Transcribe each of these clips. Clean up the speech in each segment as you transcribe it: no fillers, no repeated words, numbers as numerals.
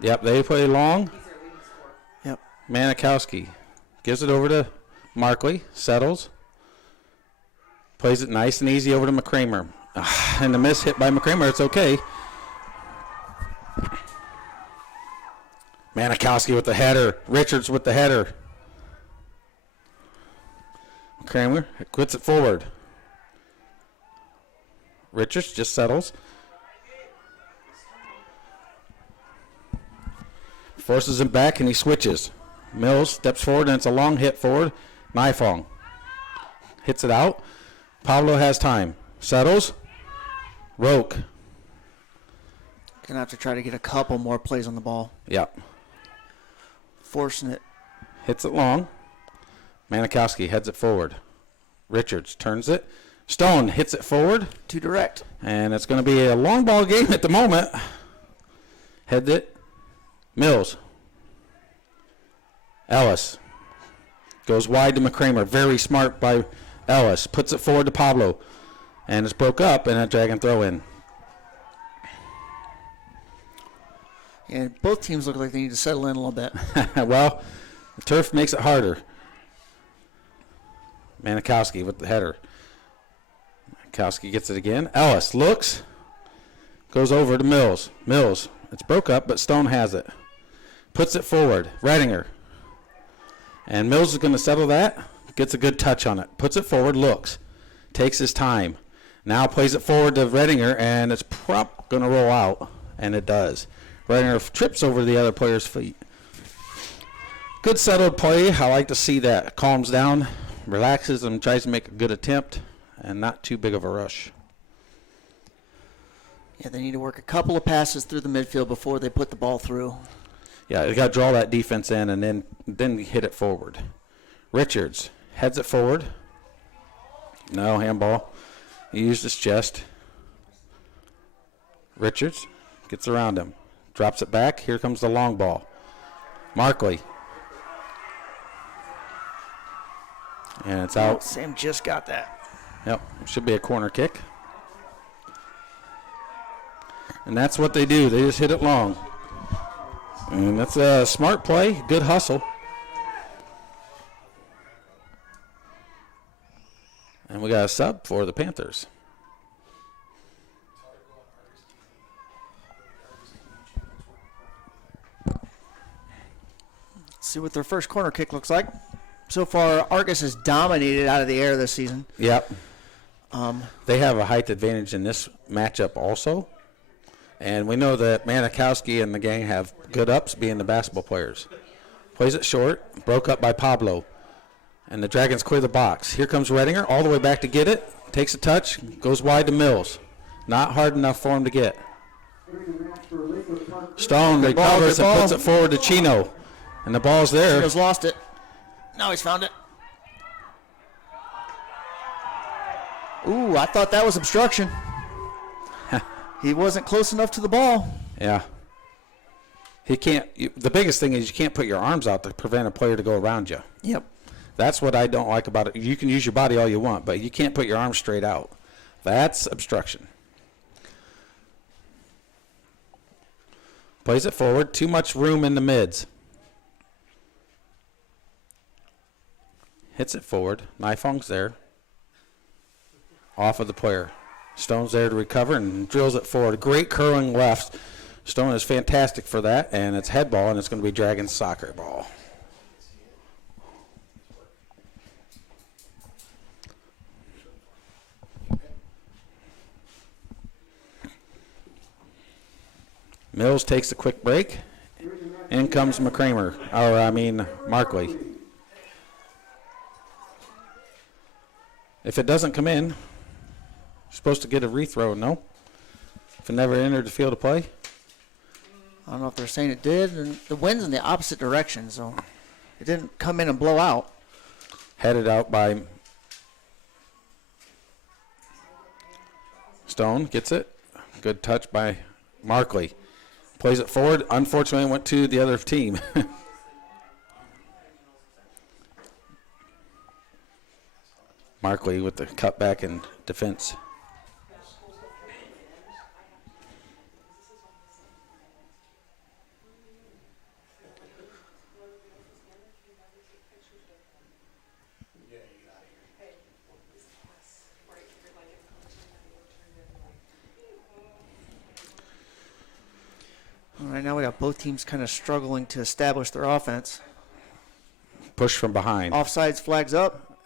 Yep, they play long. Yep. Manikowski gives it over to Markley, settles. Plays it nice and easy over to McCramer. And the miss hit by McCramer, it's okay. Manikowski with the header. Richards with the header. McCramer quits it forward. Richards just settles. Forces him back and he switches. Mills steps forward and it's a long hit forward. Nifong hits it out. Pablo has time. Settles. Roque. Gonna have to try to get a couple more plays on the ball. Yep. Forcing it. Hits it long. Manikowski heads it forward. Richards turns it. Stone hits it forward. Too direct. And it's going to be a long ball game at the moment. Head it. Mills. Ellis. Goes wide to McCramer. Very smart by Ellis. Puts it forward to Pablo. And it's broke up and a drag and throw in. And both teams look like they need to settle in a little bit. Well, the turf makes it harder. Manikowski with the header. Manikowski gets it again. Ellis looks. Goes over to Mills. Mills. It's broke up, but Stone has it. Puts it forward. Redinger. And Mills is going to settle that. Gets a good touch on it. Puts it forward. Looks. Takes his time. Now plays it forward to Redinger, and it's going to roll out. And it does. Redinger trips over the other player's feet. Good settled play. I like to see that. Calms down, relaxes, and tries to make a good attempt, and not too big of a rush. Yeah, they need to work a couple of passes through the midfield before they put the ball through. Yeah, they got to draw that defense in and then hit it forward. Richards heads it forward. No, handball. He used his chest. Richards gets around him. Drops it back. Here comes the long ball. Markley. And it's out. Sam just got that. Yep, should be a corner kick. And that's what they do. They just hit it long. And that's a smart play. Good hustle. And we got a sub for the Panthers. See what their first corner kick looks like. So far, Argos has dominated out of the air this season. Yep. They have a height advantage in this matchup also. And we know that Manikowski and the gang have good ups being the basketball players. Plays it short, broke up by Pablo. And the Dragons clear the box. Here comes Redinger all the way back to get it. Takes a touch, goes wide to Mills. Not hard enough for him to get. Stone recovers and puts it forward to Chino. And the ball's there. Chino's lost it. Now he's found it. Ooh, I thought that was obstruction. He wasn't close enough to the ball. Yeah. He can't. The biggest thing is you can't put your arms out to prevent a player to go around you. Yep. That's what I don't like about it. You can use your body all you want, but you can't put your arms straight out. That's obstruction. Plays it forward. Too much room in the mids. Hits it forward. Nifong's there. Off of the player. Stone's there to recover and drills it forward. Great curling left. Stone is fantastic for that, and it's head ball, and it's going to be Dragons soccer ball. Mills takes a quick break. In comes Markley. If it doesn't come in, you're supposed to get a rethrow, no? If it never entered the field of play? I don't know if they're saying it did. And the wind's in the opposite direction, so it didn't come in and blow out. Headed out by Stone. Gets it. Good touch by Markley. Plays it forward. Unfortunately, went to the other team. Markley with the cutback and defense. Right now we got both teams kind of struggling to establish their offense. Push from behind. Offsides flags up.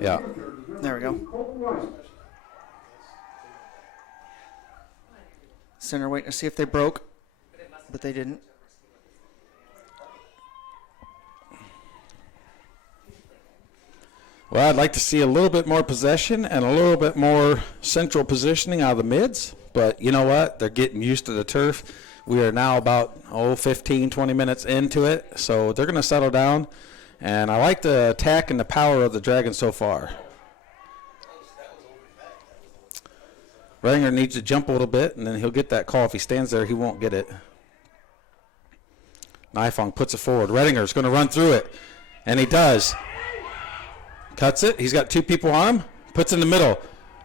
Yeah. There we go. Center waiting to see if they broke, but they didn't. Well, I'd like to see a little bit more possession and a little bit more central positioning out of the mids. But you know what? They're getting used to the turf. We are now about 15, 20 minutes into it. So they're going to settle down. And I like the attack and the power of the Dragons so far. Redinger needs to jump a little bit, and then he'll get that call. If he stands there, he won't get it. Nifong puts it forward. Redinger's going to run through it, and he does. Cuts it. He's got two people on him. Puts in the middle.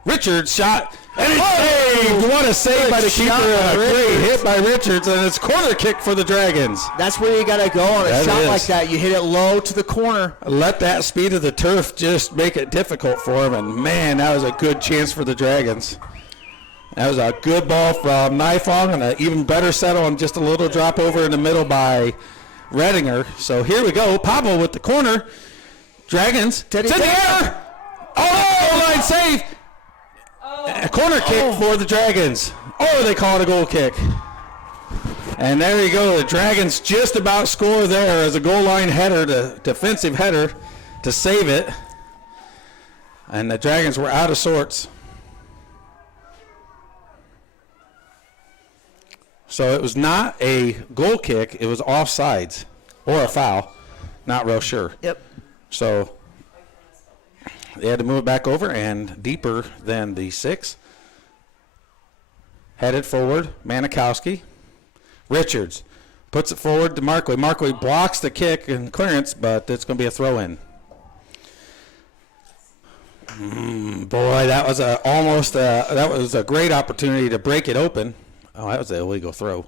Richards shot, and it's saved. What a save by the keeper. A great hit by Richards, and it's corner kick for the Dragons. That's where you got to go on a shot like that. You hit it low to the corner. Let that speed of the turf just make it difficult for him, and, man, that was a good chance for the Dragons. That was a good ball from Nifong, and an even better settle and just a little drop over in the middle by Redinger. So here we go. Pablo with the corner. Dragons. It's in the air. Oh, line save. A corner kick for the Dragons. Oh, they call it a goal kick. And there you go. The Dragons just about score there as a goal line header, the defensive header to save it. And the Dragons were out of sorts. So it was not a goal kick. It was offsides or a foul. Not real sure. Yep. So they had to move it back over and deeper than the 6. Headed forward, Manikowski. Richards puts it forward to Markley. Markley blocks the kick and clearance, but it's going to be a throw-in. Boy, that was that was a great opportunity to break it open. Oh, that was an illegal throw.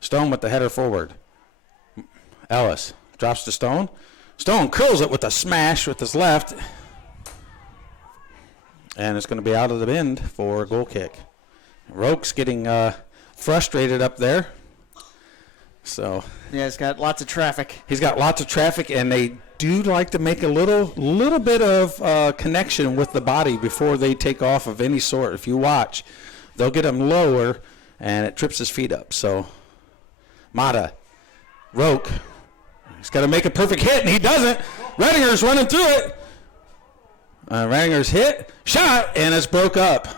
Stone with the header forward. Ellis drops to Stone. Stone curls it with a smash with his left. And it's going to be out of the end for a goal kick. Roke's getting frustrated up there. So yeah, he's got lots of traffic. He's got lots of traffic, and they do like to make a little bit of connection with the body before they take off of any sort. If you watch, they'll get him lower, and it trips his feet up. So Mata, Roke, he's got to make a perfect hit, and he doesn't. Redinger's running through it. Redinger's hit, shot, and it's broke up.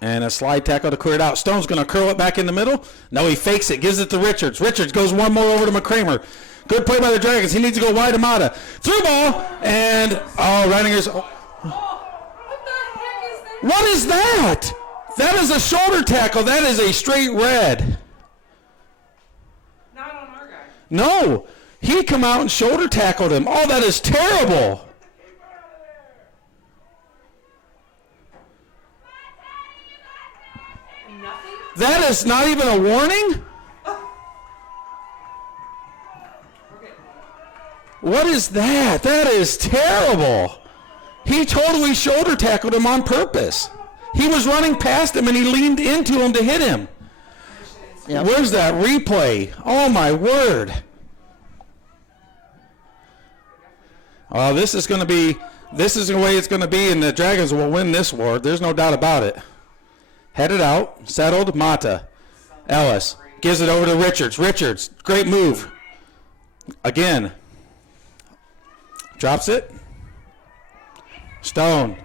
And a slide tackle to clear it out. Stone's going to curl it back in the middle. No, he fakes it, gives it to Richards. Richards goes one more over to McCramer. Good play by the Dragons. He needs to go wide to Mata. Through ball, and, Redinger's. What the heck is that? What is that? That is a shoulder tackle. That is a straight red. Not on our guy. No, he come out and shoulder tackled him. Oh, that is terrible. Nothing? That is not even a warning? Okay. What is that? That is terrible. He totally shoulder tackled him on purpose. He was running past him and he leaned into him to hit him. Yep. Where's that replay? Oh my word. Oh, this is the way it's going to be, and the Dragons will win this war. There's no doubt about it. Headed out, settled, Mata. Ellis gives it over to Richards. Richards, great move. Again. Drops it. Stone.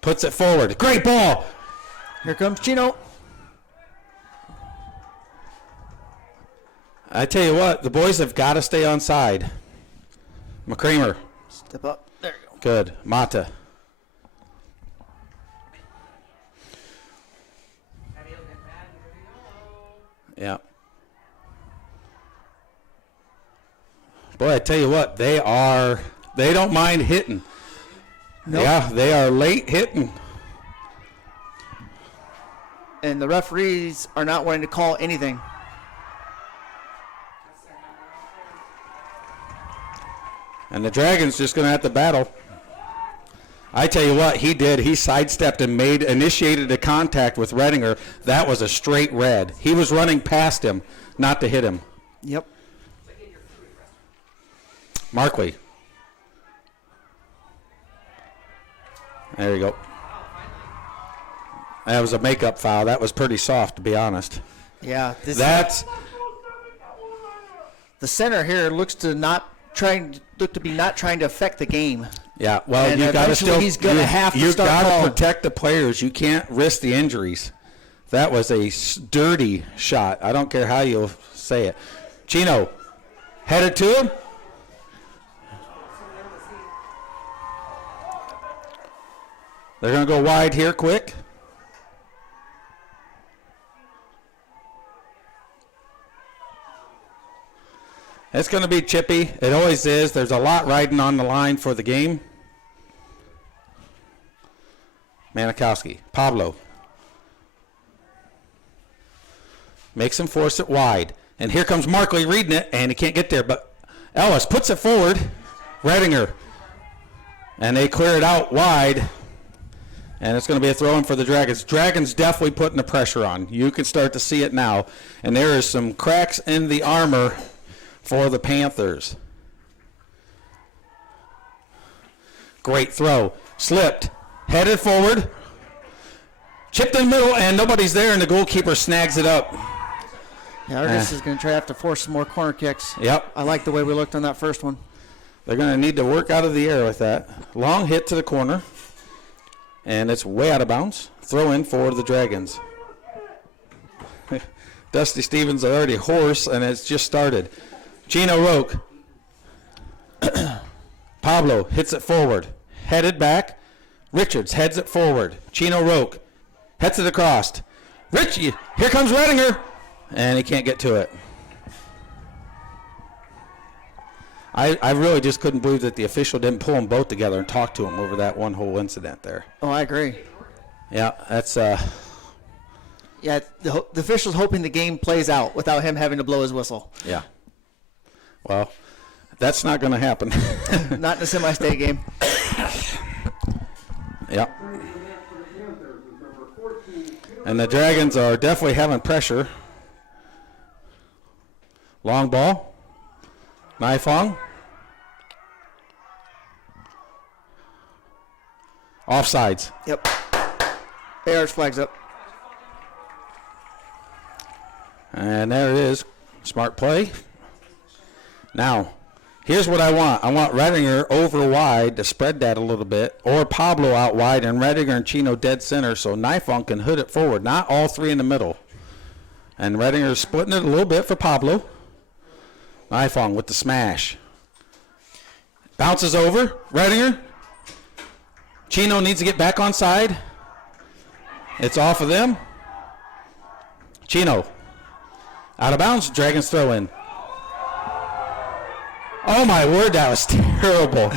Puts it forward. Great ball. Here comes Chino. I tell you what, the boys have got to stay on side. McCramer. Step up. There you go. Good. Mata. Yeah. Boy, I tell you what, they don't mind hitting. Nope. Yeah, they are late hitting. And the referees are not wanting to call anything. And the Dragons just going to have to battle. I tell you what, he did. He sidestepped and initiated a contact with Redinger. That was a straight red. He was running past him, not to hit him. Yep. Markley. There you go. That was a makeup foul. That was pretty soft, to be honest. Yeah. That's the center here looks to be not trying to affect the game. yeah. Well, And you got to eventually still. he's gonna have to You start got calling. to protect the players. You can't risk the injuries. That was a dirty shot. I don't care how you say it. Chino headed to him. They're going to go wide here quick. It's going to be chippy. It always is. There's a lot riding on the line for the game. Manikowski. Pablo. Makes him force it wide. And here comes Markley reading it, and he can't get there. But Ellis puts it forward. Redinger. And they clear it out wide. And it's going to be a throw-in for the Dragons. Dragons definitely putting the pressure on. You can start to see it now. And there is some cracks in the armor for the Panthers. Great throw. Slipped. Headed forward. Chipped in the middle, and nobody's there, and the goalkeeper snags it up. Yeah, Argos is going to have to force some more corner kicks. Yep. I like the way we looked on that first one. They're going to need to work out of the air with that. Long hit to the corner. And it's way out of bounds. Throw in for the Dragons. Dusty Stevens are already hoarse, and it's just started. Chino Roque. Pablo hits it forward. Headed back. Richards heads it forward. Chino Roque heads it across. Richie, here comes Redinger. And he can't get to it. I really just couldn't believe that the official didn't pull them both together and talk to him over that one whole incident there. Oh, I agree. Yeah, that's Yeah, the official's hoping the game plays out without him having to blow his whistle. yeah. Well, that's not going to happen. Not in a semi-state game. Yeah. And the Dragons are definitely having pressure. Long ball. Naifong. Offsides. Yep. AR's flags up. And there it is. Smart play. Now, here's what I want. I want Redinger over wide to spread that a little bit, or Pablo out wide and Redinger and Chino dead center so Naifong can hood it forward, not all three in the middle. And Redinger's splitting it a little bit for Pablo. Naifong with the smash. Bounces over. Redinger. Chino needs to get back on side. It's off of them. Chino. Out of bounds. Dragons throw in. Oh, my word. That was terrible.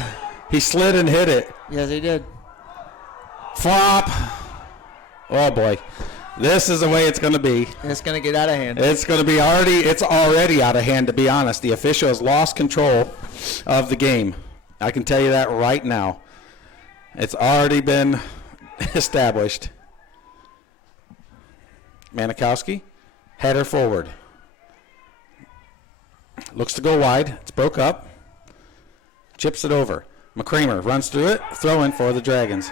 He slid and hit it. Yes, he did. Flop. Oh, boy. This is the way it's going to be. It's going to get out of hand. It's going to be it's already out of hand, to be honest. The official has lost control of the game. I can tell you that right now. It's already been established. Manikowski, header forward. Looks to go wide. It's broke up. Chips it over. McCramer runs through it. Throw in for the Dragons.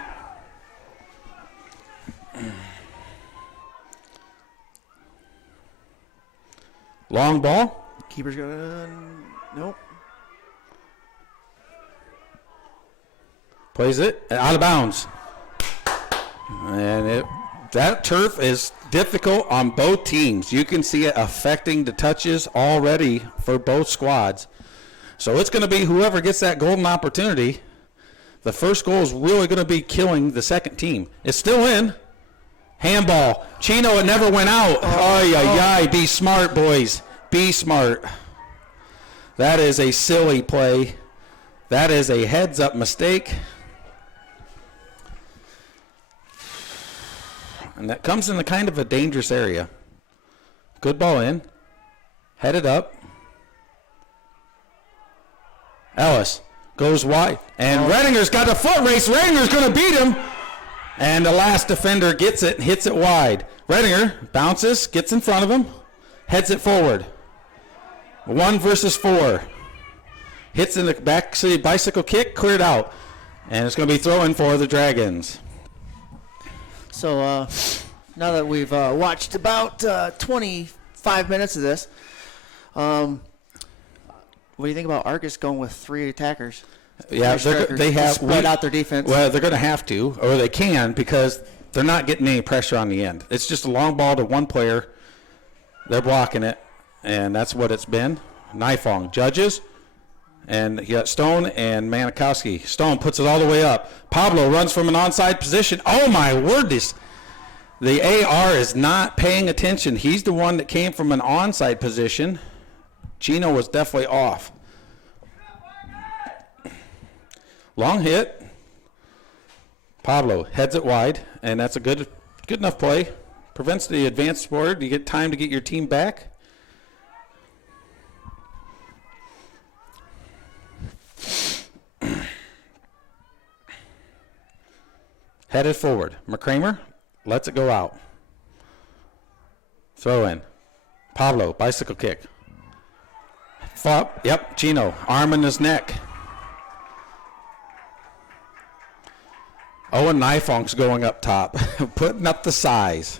Long ball. Keeper's going. Nope. Plays it out of bounds. And that turf is difficult on both teams. You can see it affecting the touches already for both squads. So it's going to be whoever gets that golden opportunity. The first goal is really going to be killing the second team. It's still in. Handball. Chino, it never went out. Be smart, boys. Be smart. That is a silly play. That is a heads-up mistake. And that comes in a kind of a dangerous area. Good ball in. Headed up. Ellis Goes wide. And Redinger's got a foot race. Redinger's going to beat him. And the last defender gets it and hits it wide. Redinger bounces, gets in front of him, heads it forward. 1 versus 4. Hits in the back city bicycle kick, cleared out. And it's going to be throw-in for the Dragons. So now that we've watched about 25 minutes of this, what do you think about Argos going with 3 attackers? Yeah, they have spread out their defense. Well, they're going to have to, or they can, because they're not getting any pressure on the end. It's just a long ball to one player. They're blocking it, and that's what it's been. Nifong judges, and you got Stone and Manikowski. Stone puts it all the way up. Pablo runs from an onside position. Oh, my word, the AR is not paying attention. He's the one that came from an onside position. Gino was definitely off. Long hit. Pablo heads it wide, and that's a good enough play. Prevents the advanced forward. You get time to get your team back. Headed forward. McCramer lets it go out. Throw in. Pablo, bicycle kick. Flop. Yep, Gino, arm in his neck. Owen Nifong's going up top, putting up the size.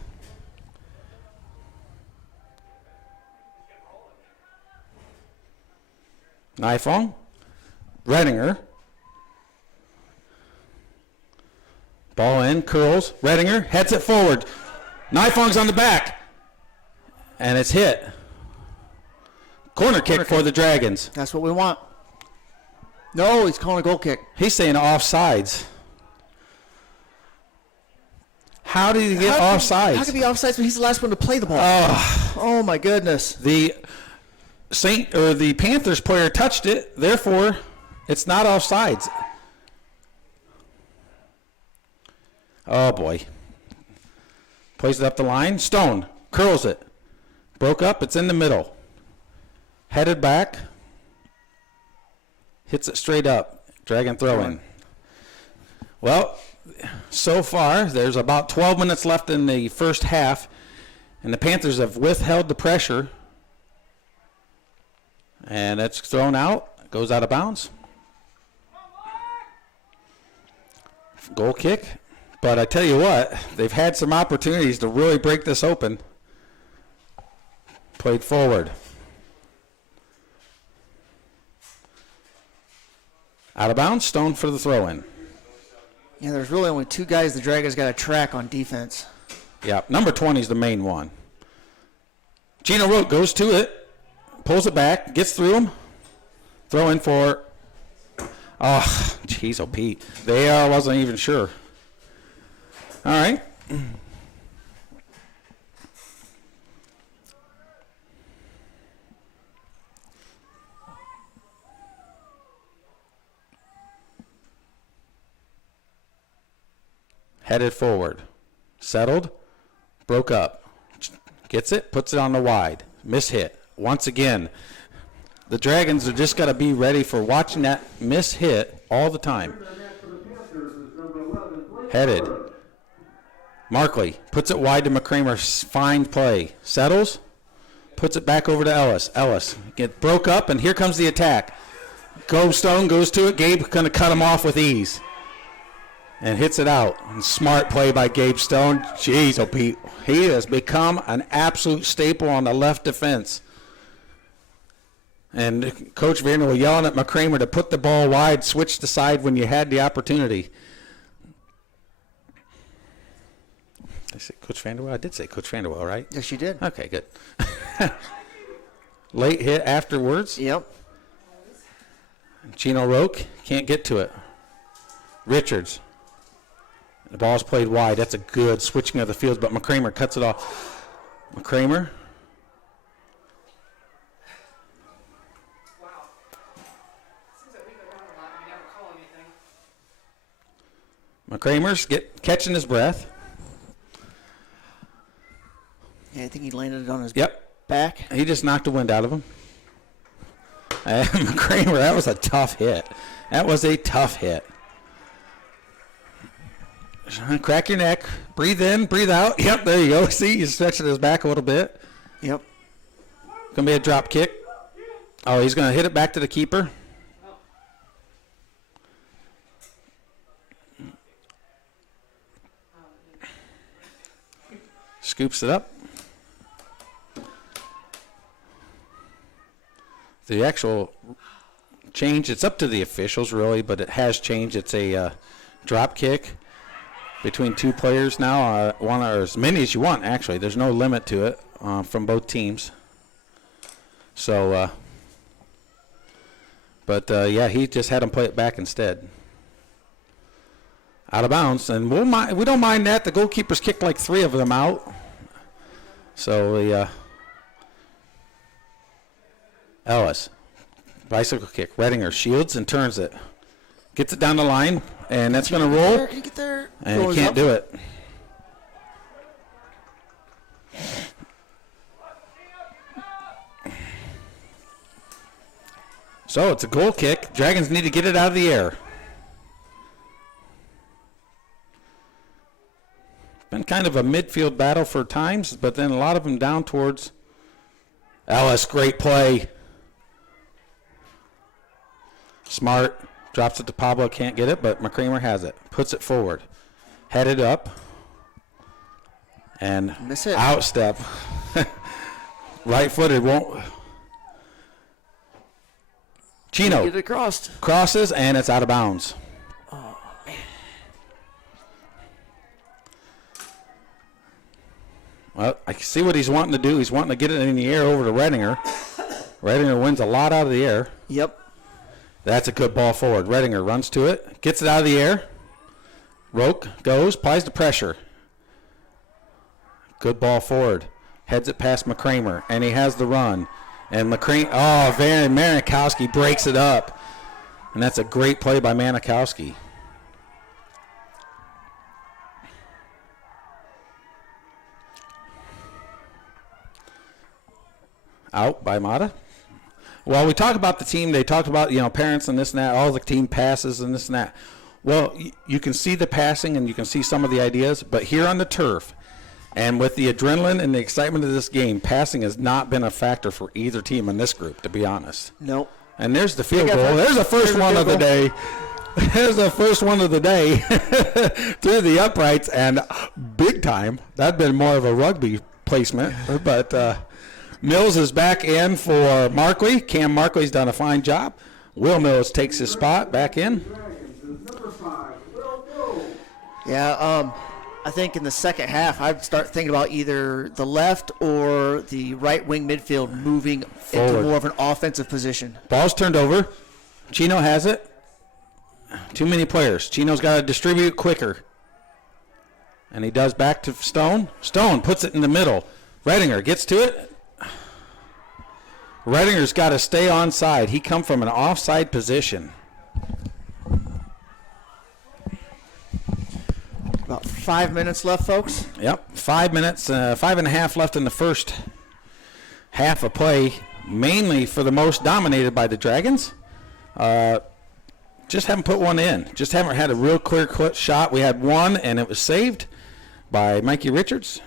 Nifong, Redinger. Ball in, curls. Redinger heads it forward. Nifong's on the back. And it's hit. Corner kick for the Dragons. That's what we want. No, he's calling a goal kick. He's saying offsides. How did he get offsides? How could he be offsides when he's the last one to play the ball? Oh my goodness. The Panthers player touched it, therefore it's not offsides. Oh boy. Plays it up the line. Stone curls it. Broke up, it's in the middle. Headed back. Hits it straight up. Dragon throw in. Well, so far, there's about 12 minutes left in the first half, and the Panthers have withheld the pressure. And it's thrown out. Goes out of bounds. Goal kick. But I tell you what, they've had some opportunities to really break this open. Played forward. Out of bounds, Stone for the throw-in. Yeah, there's really only 2 guys the Dragons got to track on defense. Yeah, number 20 is the main one. Gino Rote goes to it, pulls it back, gets through him. Throw in for, oh, jeez, oh Pete. The AR wasn't even sure. All right. Headed forward. Settled. Broke up. Gets it. Puts it on the wide. Miss hit. Once again. The Dragons are just got to be ready for watching that miss hit all the time. Headed. Markley puts it wide to McCramer. Fine play. Settles. Puts it back over to Ellis. Ellis get broke up, and here comes the attack. Stone goes to it. Gabe going to cut him off with ease. And hits it out. And smart play by Gabe Stone. Jeez, oh Pete. He has become an absolute staple on the left defense. And Coach Vanderwell yelling at McCramer to put the ball wide, switch the side when you had the opportunity. Did I say Coach Vanderwell? I did say Coach Vanderwell, right? Yes, you did. Okay, good. Late hit afterwards. Yep. Gino Roque can't get to it. Richards. The ball's played wide. That's a good switching of the fields, but McCramer cuts it off. McCramer. Wow. Seems like we go down a lot and we never call anything. McCramer's catching his breath. Yeah, I think he landed it on his Yep. back. He just knocked the wind out of him. And Kramer, that was a tough hit. That was a tough hit. Crack your neck. Breathe in, breathe out. Yep, there you go. See, he's stretching his back a little bit. Yep. Going to be a drop kick. Oh, he's going to hit it back to the keeper. Scoops it up. The actual change, it's up to the officials really, but it has changed. It's a drop kick between two players now, one or as many as you want actually. There's no limit to it from both teams. So, yeah, he just had him play it back instead. Out of bounds, and we don't mind that. The goalkeepers kicked like 3 of them out. So Ellis, bicycle kick. Redinger shields and turns it, gets it down the line, and that's going to roll. Can you get there? And he can't do it. So it's a goal kick. Dragons need to get it out of the air. Been kind of a midfield battle for times, but then a lot of them down towards Ellis. Great play. Smart. Drops it to Pablo. Can't get it, but McCramer has it. Puts it forward. Headed up. And Miss it. Outstep. Right-footed. Won't. Chino. Get it across. Crosses, and it's out of bounds. Well, I can see what he's wanting to do. He's wanting to get it in the air over to Redinger. Redinger wins a lot out of the air. Yep. That's a good ball forward. Redinger runs to it, gets it out of the air. Roke goes, applies the pressure. Good ball forward. Heads it past McCramer, and he has the run. And Manikowski breaks it up. And that's a great play by Manikowski. Out by Mata. Well, we talk about the team. They talked about, parents and this and that, all the team passes and this and that. Well, you can see the passing and you can see some of the ideas, but here on the turf and with the adrenaline and the excitement of this game, passing has not been a factor for either team in this group, to be honest. Nope. And there's the field goal. There's the first one of the day. There's the first one of the day through the uprights, and big time. That'd been more of a rugby placement, but Mills is back in for Markley. Cam Markley's done a fine job. Will Mills takes his spot back in. Yeah, I think in the second half, I'd start thinking about either the left or the right wing midfield moving Forward. into more of an offensive position. Ball's turned over. Chino has it. Too many players. Chino's got to distribute quicker. And he does back to Stone. Stone puts it in the middle. Redinger gets to it. Redinger's got to stay onside. He come from an offside position. About 5 minutes left, folks. Yep, 5 minutes, 5.5 left in the first half of play, mainly for the most dominated by the Dragons. Just haven't put one in. Just haven't had a real clear-cut shot. We had one, and it was saved by Mikey Richards.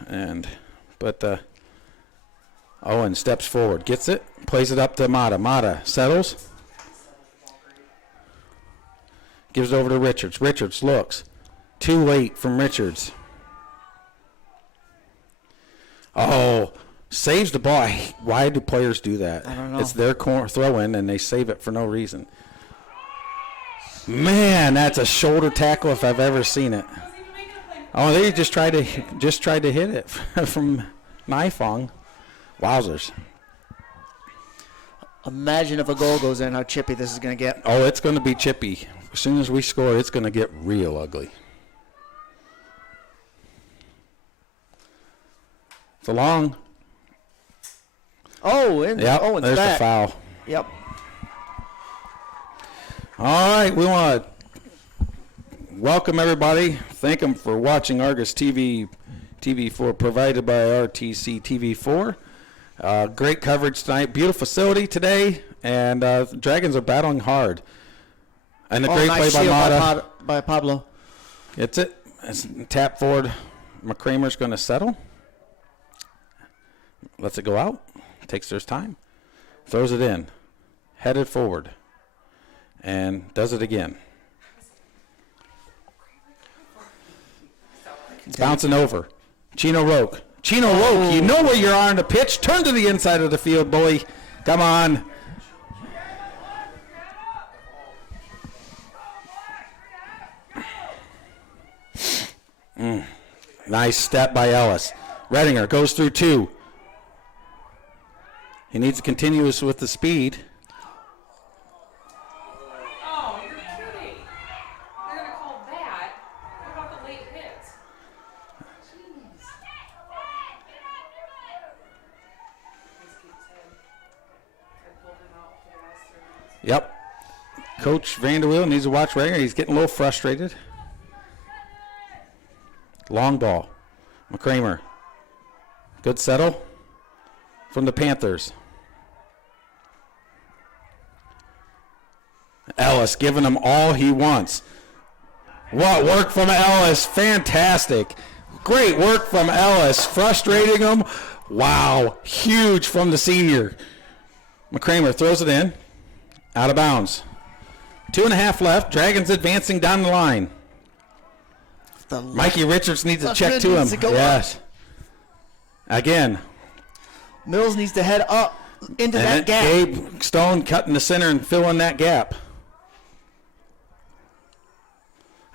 Owen steps forward, gets it, plays it up to Mata. Mata settles. Gives it over to Richards. Richards looks. Too late from Richards. Oh, saves the ball. Why do players do that? I don't know. It's their throw-in, and they save it for no reason. Man, that's a shoulder tackle if I've ever seen it. Oh, they just tried to hit it from Naifong. Wowzers. Imagine if a goal goes in, how chippy this is going to get. Oh, it's going to be chippy. As soon as we score, it's going to get real ugly. It's a long. Oh, and Yep, Owen's there's back. the foul. Yep. All right, we want to welcome everybody. Thank them for watching Argos TV4, provided by RTC TV4. Great coverage tonight. Beautiful facility today. and Dragons are battling hard. And a great nice play by shield Mata. by Pablo. Gets it. It's tap forward. McCramer's going to settle. Lets it go out. Takes his time. Throws it in. Headed forward. And does it again. It's bouncing over. Chino Roque. Chino Roque, you know where you are on the pitch. Turn to the inside of the field, boy. Come on. Nice step by Ellis. Redinger goes through 2. He needs to continue with the speed. Oh, you're kidding. They're going to call that. What about the late hits? Jeez. Yep. Coach Vanderweel needs to watch Redinger. He's getting a little frustrated. Long ball. McCramer. Good settle from the Panthers. Ellis giving him all he wants. What work from Ellis. Fantastic. Great work from Ellis. Frustrating him. Wow. Huge from the senior. McCramer throws it in. Out of bounds. 2.5 left. Dragons advancing down the line. Mikey Richards needs to check to him. Yes. Again. Mills needs to head up into that gap. Gabe Stone cutting the center and filling that gap.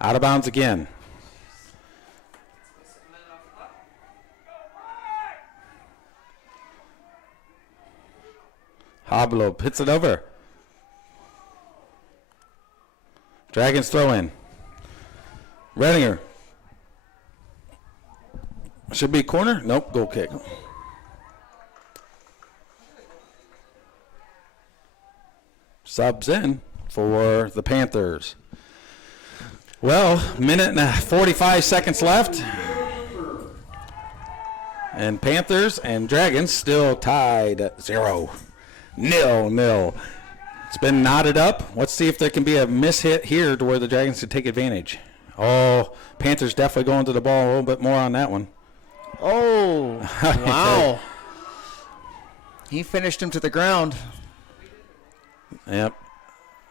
Out of bounds again. Hablo hits it over. Dragons throw in. Redinger. Should be corner. Nope, goal kick. Subs in for the Panthers. Well, minute and 45 seconds left. And Panthers and Dragons still tied at 0-0. It's been knotted up. Let's see if there can be a miss hit here to where the Dragons can take advantage. Oh, Panthers definitely going to the ball a little bit more on that one. Oh, wow. He finished him to the ground. Yep.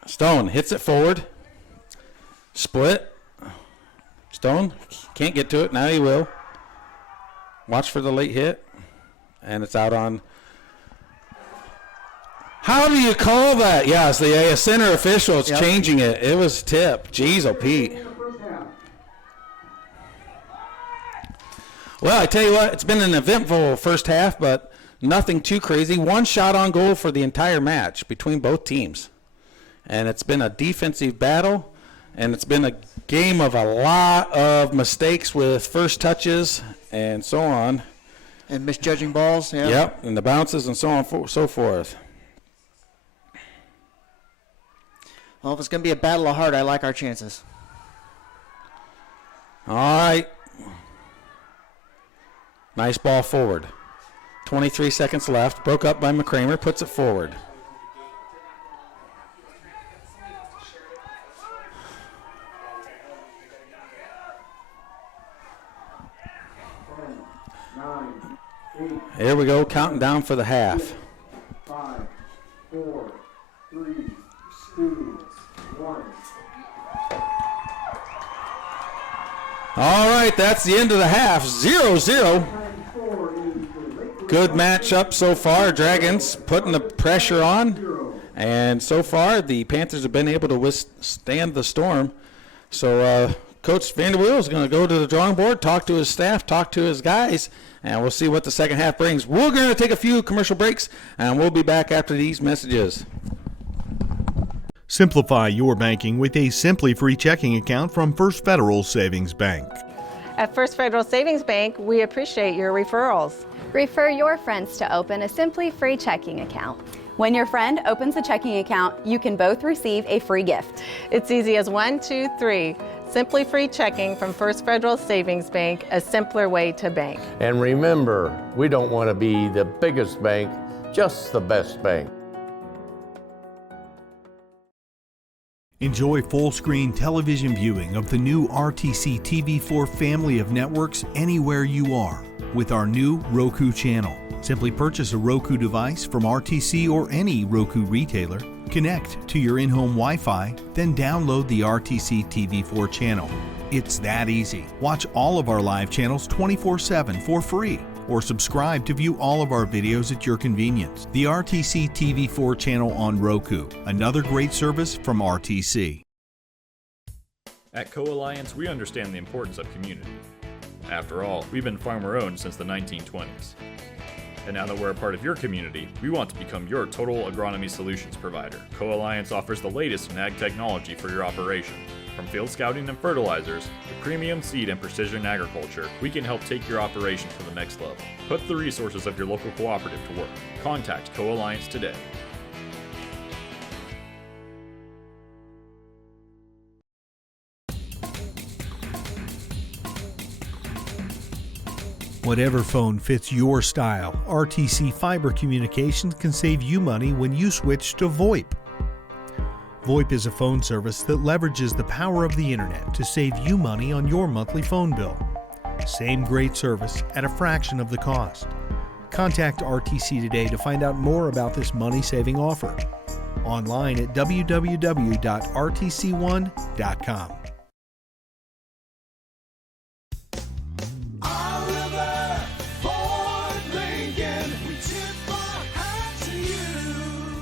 Stone hits it forward. Split. Stone can't get to it. Now he will. Watch for the late hit. And it's out on. How do you call that? Yes, the center official is changing it. It was tip. Jeez, oh, Pete. Well, I tell you what, it's been an eventful first half, but nothing too crazy. One shot on goal for the entire match between both teams. And it's been a defensive battle, and it's been a game of a lot of mistakes with first touches and so on. And misjudging balls, yeah. Yep, and the bounces and so on, so forth. Well, if it's going to be a battle of heart, I like our chances. All right. Nice ball forward. 23 seconds left. Broke up by McCramer. Puts it forward. Here we go. Counting down for the half. 5, 4, 3, 2, 1. All right, that's the end of the half. 0-0. Good matchup so far. Dragons putting the pressure on. And so far, the Panthers have been able to withstand the storm. So Coach Vanderweel is going to go to the drawing board, talk to his staff, talk to his guys, and we'll see what the second half brings. We're going to take a few commercial breaks, and we'll be back after these messages. Simplify your banking with a Simply Free checking account from First Federal Savings Bank. At First Federal Savings Bank, we appreciate your referrals. Refer your friends to open a Simply Free checking account. When your friend opens a checking account, you can both receive a free gift. It's easy as 1, 2, 3. Simply Free checking from First Federal Savings Bank, a simpler way to bank. And remember, we don't want to be the biggest bank, just the best bank. Enjoy full-screen television viewing of the new RTC TV4 family of networks anywhere you are with our new Roku channel. Simply purchase a Roku device from RTC or any Roku retailer, connect to your in-home Wi-Fi, then download the RTC TV4 channel. It's that easy. Watch all of our live channels 24/7 for free, or subscribe to view all of our videos at your convenience. The RTC TV4 channel on Roku, another great service from RTC. At Co-Alliance, we understand the importance of community. After all, we've been farmer-owned since the 1920s. And now that we're a part of your community, we want to become your total agronomy solutions provider. Co-Alliance offers the latest in ag technology for your operation. From field scouting and fertilizers to premium seed and precision agriculture, we can help take your operation to the next level. Put the resources of your local cooperative to work. Contact Co-Alliance today. Whatever phone fits your style, RTC Fiber Communications can save you money when you switch to VoIP. VoIP is a phone service that leverages the power of the internet to save you money on your monthly phone bill. Same great service at a fraction of the cost. Contact RTC today to find out more about this money-saving offer. Online at www.rtc1.com.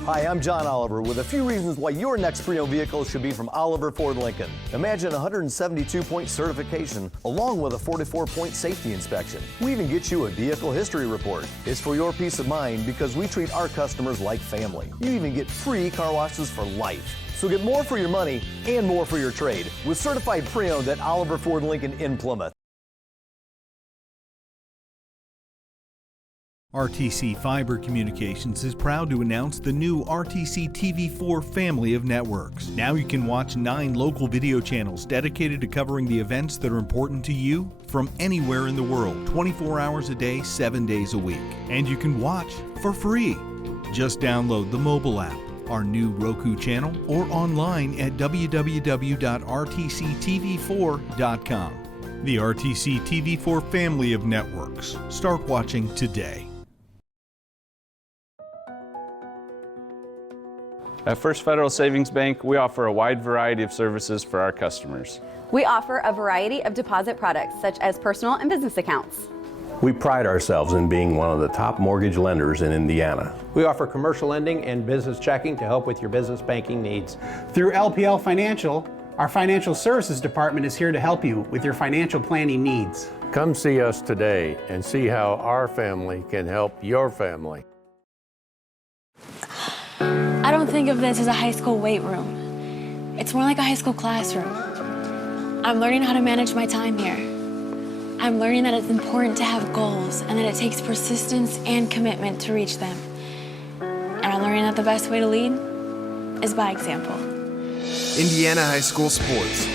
Hi, I'm John Oliver with a few reasons why your next pre-owned vehicle should be from Oliver Ford Lincoln. Imagine a 172-point certification along with a 44-point safety inspection. We even get you a vehicle history report. It's for your peace of mind because we treat our customers like family. You even get free car washes for life. So get more for your money and more for your trade with certified pre-owned at Oliver Ford Lincoln in Plymouth. RTC Fiber Communications is proud to announce the new RTC TV4 family of networks. Now you can watch 9 local video channels dedicated to covering the events that are important to you from anywhere in the world, 24 hours a day, 7 days a week. And you can watch for free. Just download the mobile app, our new Roku channel, or online at www.rtctv4.com. The RTC TV4 family of networks. Start watching today. At First Federal Savings Bank, we offer a wide variety of services for our customers. We offer a variety of deposit products such as personal and business accounts. We pride ourselves in being one of the top mortgage lenders in Indiana. We offer commercial lending and business checking to help with your business banking needs. Through LPL Financial, our financial services department is here to help you with your financial planning needs. Come see us today and see how our family can help your family. I don't think of this as a high school weight room. It's more like a high school classroom. I'm learning how to manage my time here. I'm learning that it's important to have goals and that it takes persistence and commitment to reach them. And I'm learning that the best way to lead is by example. Indiana High School Sports.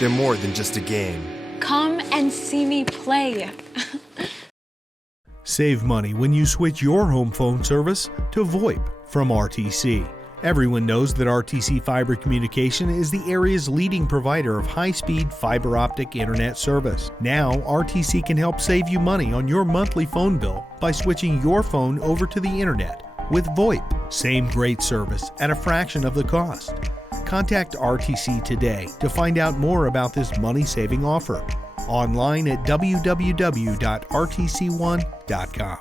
They're more than just a game. Come and see me play. Save money when you switch your home phone service to VoIP from RTC. Everyone knows that RTC Fiber Communication is the area's leading provider of high-speed fiber optic internet service. Now, RTC can help save you money on your monthly phone bill by switching your phone over to the internet with VoIP. Same great service at a fraction of the cost. Contact RTC today to find out more about this money-saving offer. Online at www.rtc1.com.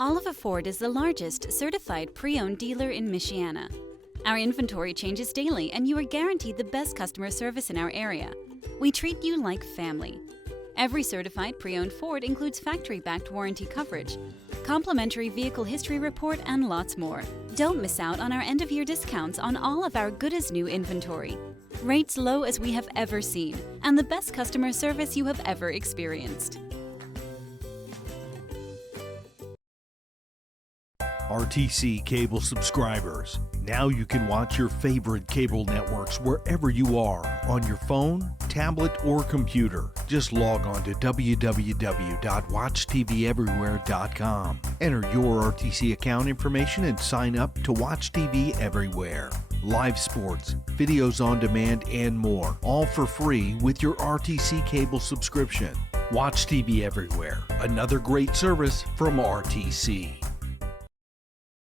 Oliver Ford is the largest certified pre-owned dealer in Michiana. Our inventory changes daily and you are guaranteed the best customer service in our area. We treat you like family. Every certified pre-owned Ford includes factory-backed warranty coverage, complimentary vehicle history report, and lots more. Don't miss out on our end-of-year discounts on all of our good-as-new inventory. Rates low as we have ever seen, and the best customer service you have ever experienced. RTC cable subscribers. Now you can watch your favorite cable networks wherever you are on your phone, tablet, or computer. Just log on to www.watchtveverywhere.com. Enter your RTC account information and sign up to watch TV everywhere. Live sports, videos on demand, and more, all for free with your RTC cable subscription. Watch TV Everywhere, another great service from RTC.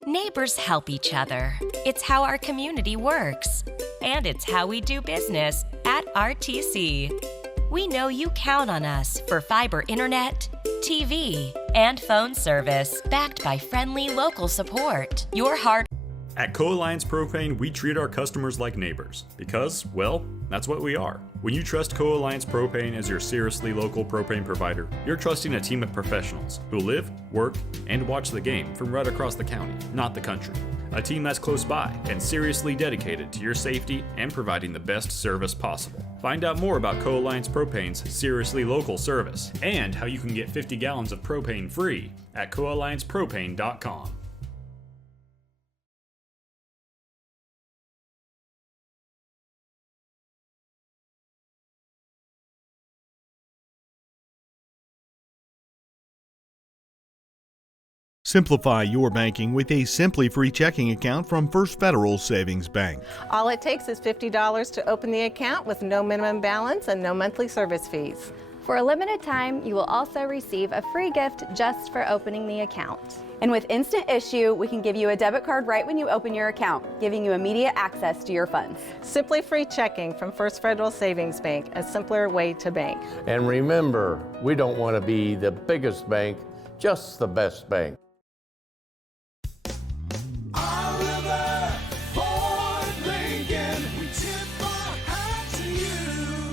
Neighbors help each other. It's how our community works. And it's how we do business at RTC. We know you count on us for fiber internet, TV, and phone service backed by friendly local support. Your hard At Co-Alliance Propane, we treat our customers like neighbors because, well, that's what we are. When you trust Co-Alliance Propane as your seriously local propane provider, you're trusting a team of professionals who live, work, and watch the game from right across the county, not the country. A team that's close by and seriously dedicated to your safety and providing the best service possible. Find out more about Co-Alliance Propane's seriously local service and how you can get 50 gallons of propane free at coalliancepropane.com. Simplify your banking with a Simply Free checking account from First Federal Savings Bank. All it takes is $50 to open the account with no minimum balance and no monthly service fees. For a limited time, you will also receive a free gift just for opening the account. And with Instant Issue, we can give you a debit card right when you open your account, giving you immediate access to your funds. Simply Free checking from First Federal Savings Bank, a simpler way to bank. And remember, we don't want to be the biggest bank, just the best bank.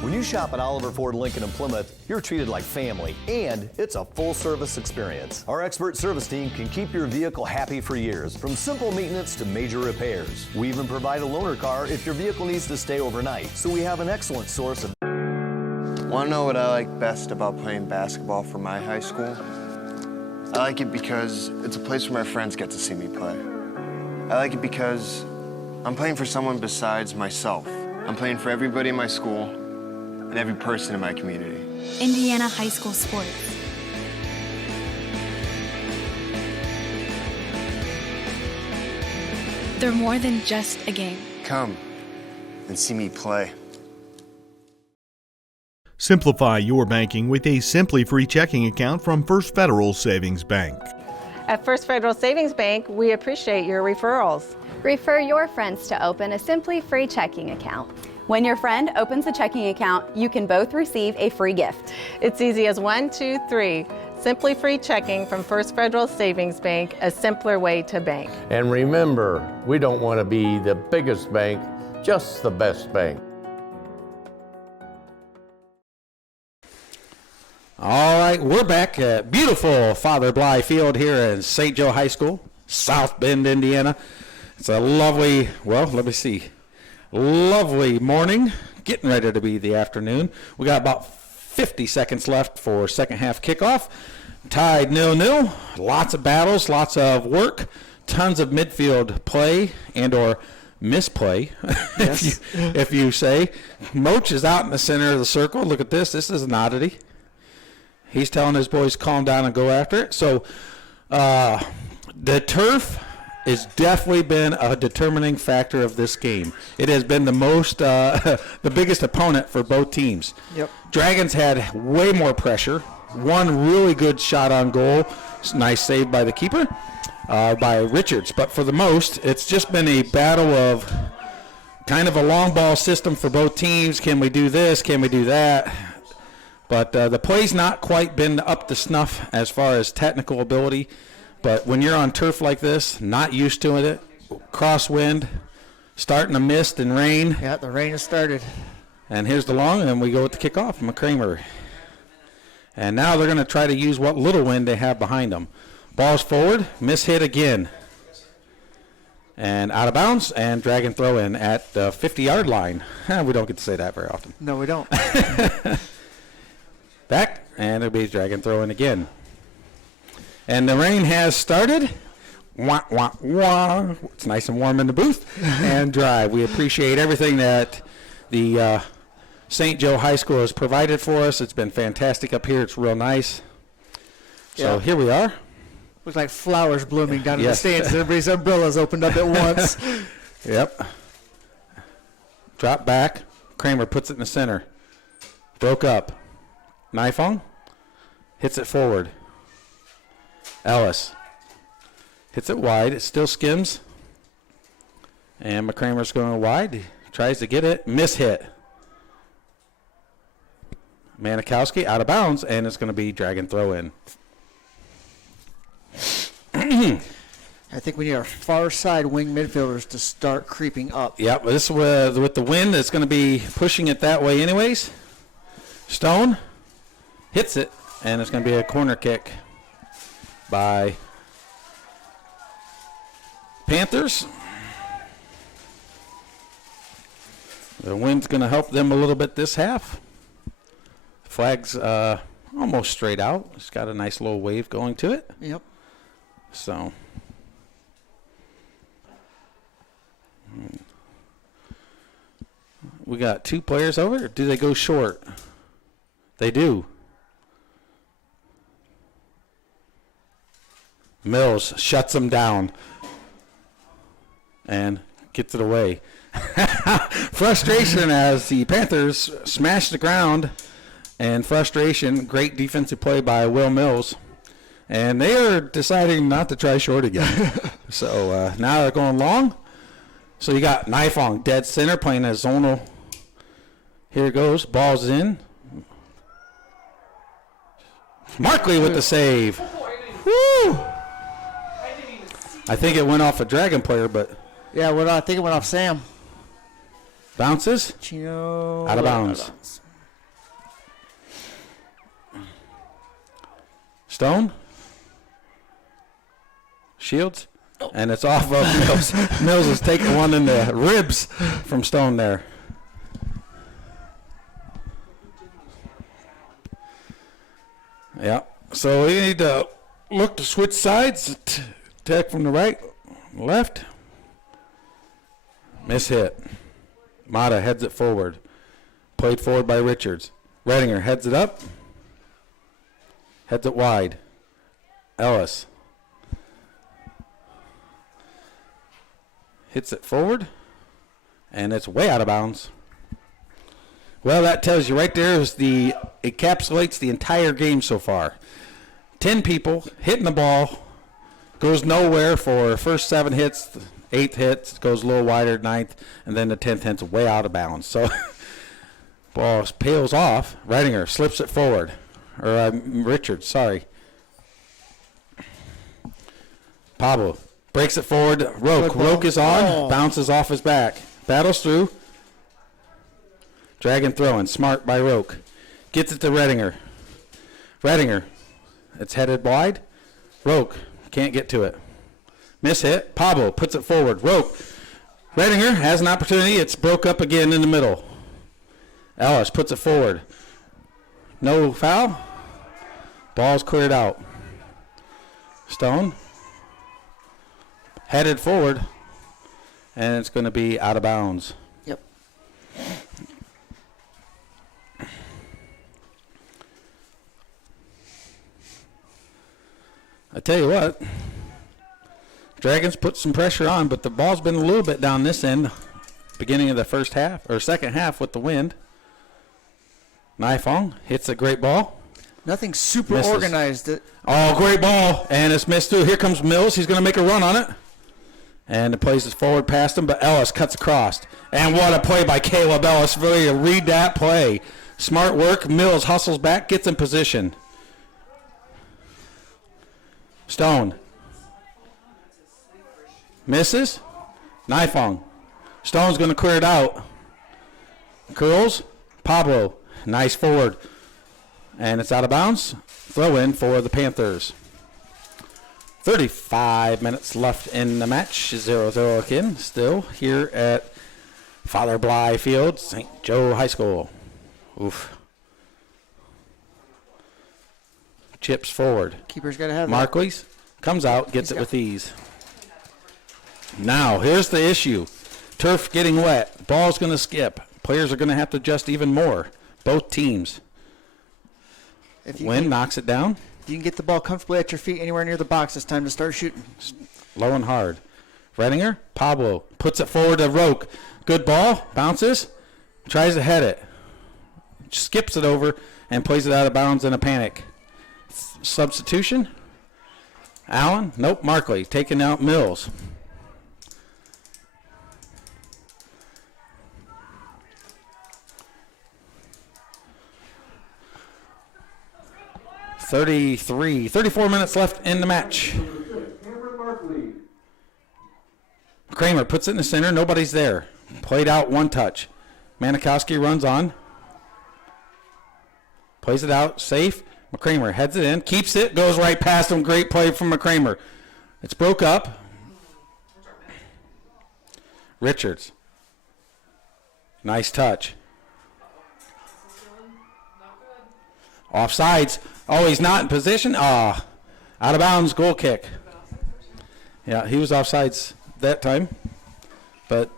When you shop at Oliver Ford Lincoln in Plymouth, you're treated like family, and it's a full-service experience. Our expert service team can keep your vehicle happy for years, from simple maintenance to major repairs. We even provide a loaner car if your vehicle needs to stay overnight, so we have an excellent source of... Want to know what I like best about playing basketball for my high school? I like it because it's a place where my friends get to see me play. I like it because I'm playing for someone besides myself. I'm playing for everybody in my school and every person in my community. Indiana high school sports. They're more than just a game. Come and see me play. Simplify your banking with a Simply Free checking account from First Federal Savings Bank. At First Federal Savings Bank, we appreciate your referrals. Refer your friends to open a Simply Free checking account. When your friend opens a checking account, you can both receive a free gift. It's easy as 1, 2, 3. Simply Free checking from First Federal Savings Bank, a simpler way to bank. And remember, we don't want to be the biggest bank, just the best bank. All right, we're back at beautiful Father Bly Field here in St. Joe High School, South Bend, Indiana. It's a lovely, well, let me see, lovely morning, getting ready to be the afternoon. We got about 50 seconds left for second half kickoff. Tied 0-0, lots of battles, lots of work, tons of midfield play and or misplay, Yes. if you say. Moach is out in the center of the circle. Look at this. This is an oddity. He's telling his boys calm down and go after it. So the turf has definitely been a determining factor of this game. It has been the most, the biggest opponent for both teams. Yep. Dragons had way more pressure. One really good shot on goal. Nice save by the keeper, by Richards. But for the most, it's just been a battle of kind of a long ball system for both teams. Can we do this? Can we do that? But the play's not quite been up to snuff as far as technical ability. But when you're on turf like this, not used to it, crosswind, starting to mist and rain. Yeah, the rain has started. And here's the long, and we go with the kickoff. McCramer. And now they're going to try to use what little wind they have behind them. Ball's forward, mishit again. And out of bounds, and Dragon throw in at the 50-yard line. We don't get to say that very often. No, we don't. Back, and it'll be Dragon throw in again. And the rain has started. Wah, wah, wah. It's nice and warm in the booth and dry. We appreciate everything that the St. Joe High School has provided for us. It's been fantastic up here. It's real nice. So here we are. Looks like flowers blooming down in the Yes. stands. Everybody's umbrellas opened up at once. Yep. Drop back. Kramer puts it in the center. Broke up. Nifong hits it forward. Ellis hits it wide. It still skims. And McCramer's going wide. He tries to get it. Miss hit. Manikowski out of bounds, and it's going to be drag and throw in. I think we need our far side wing midfielders to start creeping up. Yep, this with the wind, it's going to be pushing it that way anyways. Stone hits it, and it's going to be a corner kick by Panthers. The wind's going to help them a little bit this half. Flag's almost straight out. It's got a nice little wave going to it. Yep. So we got 2 players over. Do they go short? They do. Mills shuts them down and gets it away. Frustration as the Panthers smash the ground, and frustration, great defensive play by Will Mills. And they are deciding not to try short again. So now they're going long. So you got Nifong dead center playing a zonal. Here it goes. Ball's in. Markley with the save. Woo! I think it went off a Dragon player, but. Yeah, I think it went off Sam. Bounces. Chino. Out of bounds. Stone. Shields. And it's off of Mills. Mills is taking one in the ribs from Stone there. Yeah. So we need to look to switch sides. Attack from the right, left. Miss hit. Mata heads it forward. Played forward by Richards. Redinger heads it up. Heads it wide. Ellis hits it forward, and it's way out of bounds. Well, that tells you right there encapsulates the entire game so far. 10 people hitting the ball, goes nowhere for first 7 hits, the 8th hits, goes a little wider, 9th, and then the 10th hit's way out of bounds. So ball peels off. Redinger slips it forward. Or Richards, sorry. Pablo breaks it forward. Roke is on. Bounces off his back. Battles through. Drag and throwing. Smart by Roke. Gets it to Redinger. Redinger. It's headed wide. Roke can't get to it. Miss hit. Pablo puts it forward. Roke. Redinger has an opportunity. It's broke up again in the middle. Ellis puts it forward. No foul. Ball's cleared out. Stone. Headed forward. And it's going to be out of bounds. Yep. I tell you what. Dragons put some pressure on, but the ball's been a little bit down this end. Beginning of the first half, or second half with the wind. Nifong hits a great ball. Nothing super Misses. organized. Oh, great ball. And it's missed through. Here comes Mills. He's going to make a run on it. And the plays is forward past him, but Ellis cuts across. And what a play by Caleb Ellis. Really read that play. Smart work. Mills hustles back, gets in position. Stone. Misses. Nifong. Stone's going to clear it out. Curls. Pablo. Nice forward. And it's out of bounds. Throw in for the Panthers. 35 minutes left in the match. 0-0 again. Still here at Father Bly Field, St. Joe High School. Oof. Chips forward. Keeper's got to have Markley's comes out, gets it with ease. Now, here's the issue. Turf getting wet. Ball's going to skip. players are going to have to adjust even more. Both teams. Wynn knocks it down. If you can get the ball comfortably at your feet anywhere near the box, it's time to start shooting. Low and hard. Redinger, Pablo puts it forward to Roque. Good ball, bounces, tries to head it. Skips it over and plays it out of bounds in a panic. Substitution. Allen, nope, Markley taking out Mills. $34 minutes left in the match. Kramer puts it in the center. Nobody's there. Played out one touch. Manikowski runs on. Plays it out. Safe. McCramer heads it in. Keeps it. Goes right past him. Great play from McCramer. It's broke up. Richards. Nice touch. Offsides. Oh, he's not in position. Out of bounds. Goal kick. Yeah, he was offsides that time, but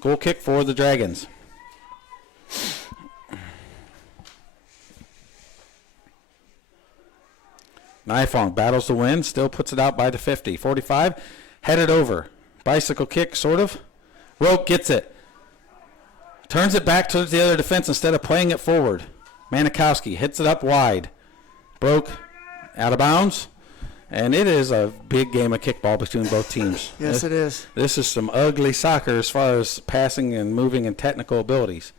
goal kick for the Dragons. Nifong battles the win, still puts it out by the 50. 45, headed over. Bicycle kick, sort of. Roque gets it. Turns it back towards the other defense instead of playing it forward. Manikowski hits it up wide. Broke, out of bounds. And it is a big game of kickball between both teams. Yes, it is. This is some ugly soccer as far as passing and moving and technical abilities.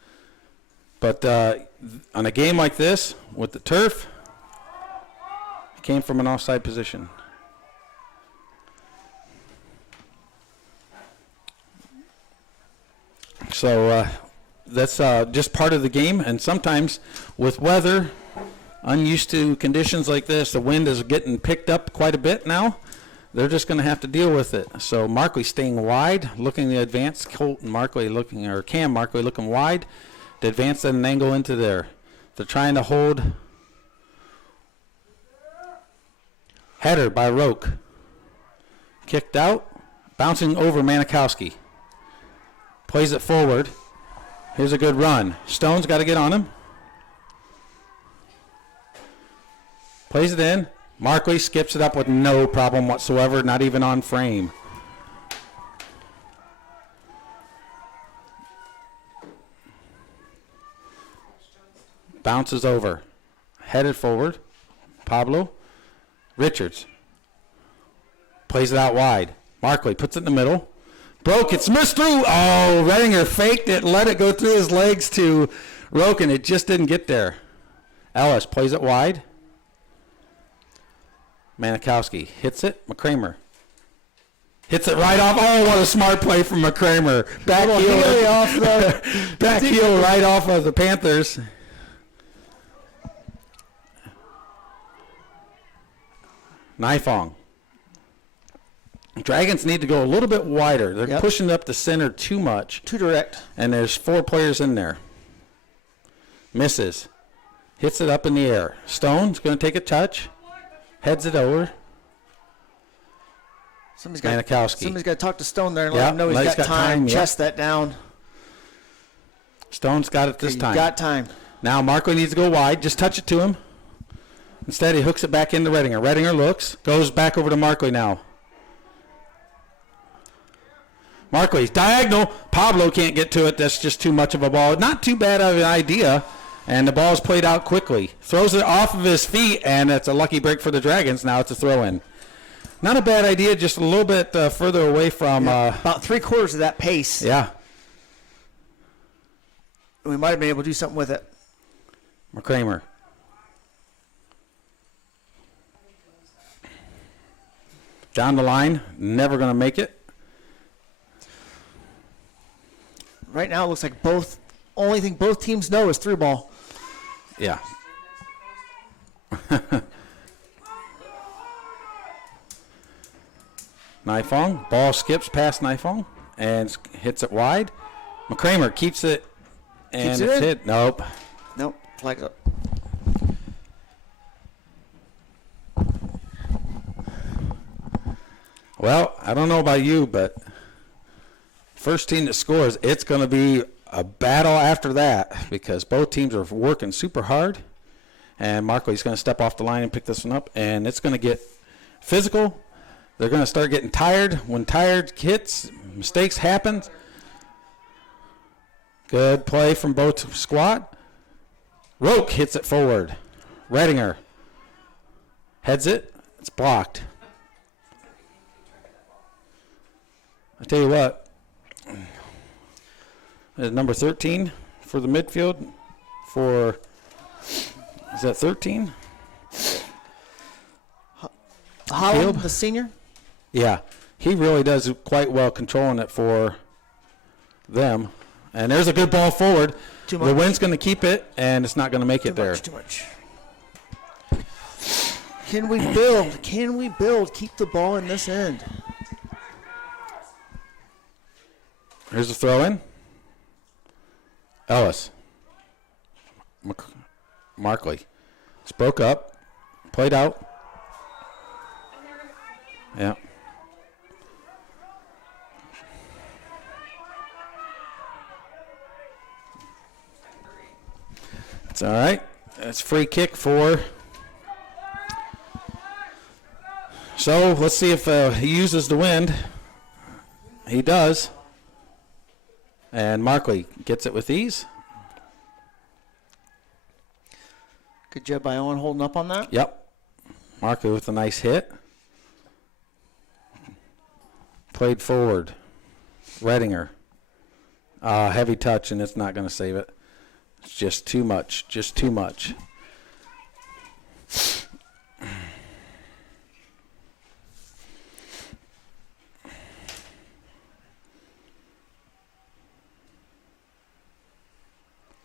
But on a game like this, with the turf, it came from an offside position. So that's just part of the game. And sometimes with weather, unused to conditions like this, the wind is getting picked up quite a bit now. They're just going to have to deal with it. So Markley staying wide, looking to advance. Colton Markley looking, or Cam Markley looking wide to advance at an angle into there. They're trying to hold. Header by Roque. Kicked out, bouncing over Manikowski. Plays it forward. Here's a good run. Stone's got to get on him. Plays it in. Markley skips it up with no problem whatsoever, not even on frame. Bounces over. Headed forward. Pablo. Richards. Plays it out wide. Markley puts it in the middle. Broke. It's missed through. Oh, Redinger faked it, let it go through his legs to Roque, and it just didn't get there. Ellis plays it wide. Manikowski hits it. McCramer hits it right off. Oh, what a smart play from McCramer. Back heel off the back heel right off of the Panthers. Nifong. Dragons need to go a little bit wider. They're pushing up the center too much. Too direct. And there's 4 players in there. Misses. Hits it up in the air. Stone's going to take a touch. Heads it over. Manikowski. Somebody's got to talk to Stone there and let him know he's got time. Chest that down. Stone's got it this time. Got time. Now Markley needs to go wide. Just touch it to him. Instead, he hooks it back into Redinger. Redinger looks. Goes back over to Markley now. Markley's diagonal. Pablo can't get to it. That's just too much of a ball. Not too bad of an idea. And the ball's played out quickly. Throws it off of his feet, and it's a lucky break for the Dragons. Now it's a throw-in. Not a bad idea, just a little bit further away from... about 3/4 of that pace. Yeah. We might have been able to do something with it. McCramer. Down the line, never going to make it. Right now it looks like only thing both teams know is through ball. Yeah. Nifong. Ball skips past Nifong and hits it wide. McCramer keeps it and it's hit. Nope. Nope. Flag up. Well, I don't know about you, but first team that scores, it's going to be a battle after that because both teams are working super hard. And Markley's going to step off the line and pick this one up, and it's going to get physical. They're going to start getting tired. When tired hits, mistakes happen. Good play from both squad. Roke hits it forward. Redinger heads it. It's blocked. I tell you what, number 13 for the midfield for, is that 13? Holland, the senior? Yeah, he really does quite well controlling it for them. And there's a good ball forward. Too much. The wind's going to keep it, and it's not going to make it there. Too much. Can we build? Can we build? Keep the ball in this end. Here's a throw in. Ellis. Markley. It's broke up. Played out. Yeah. It's all right. It's free kick for. So let's see if he uses the wind. He does. And Markley gets it with ease. Good job by Owen holding up on that. Yep. Markley with a nice hit. Played forward. Redinger. Heavy touch, and it's not going to save it. It's just too much. Just too much.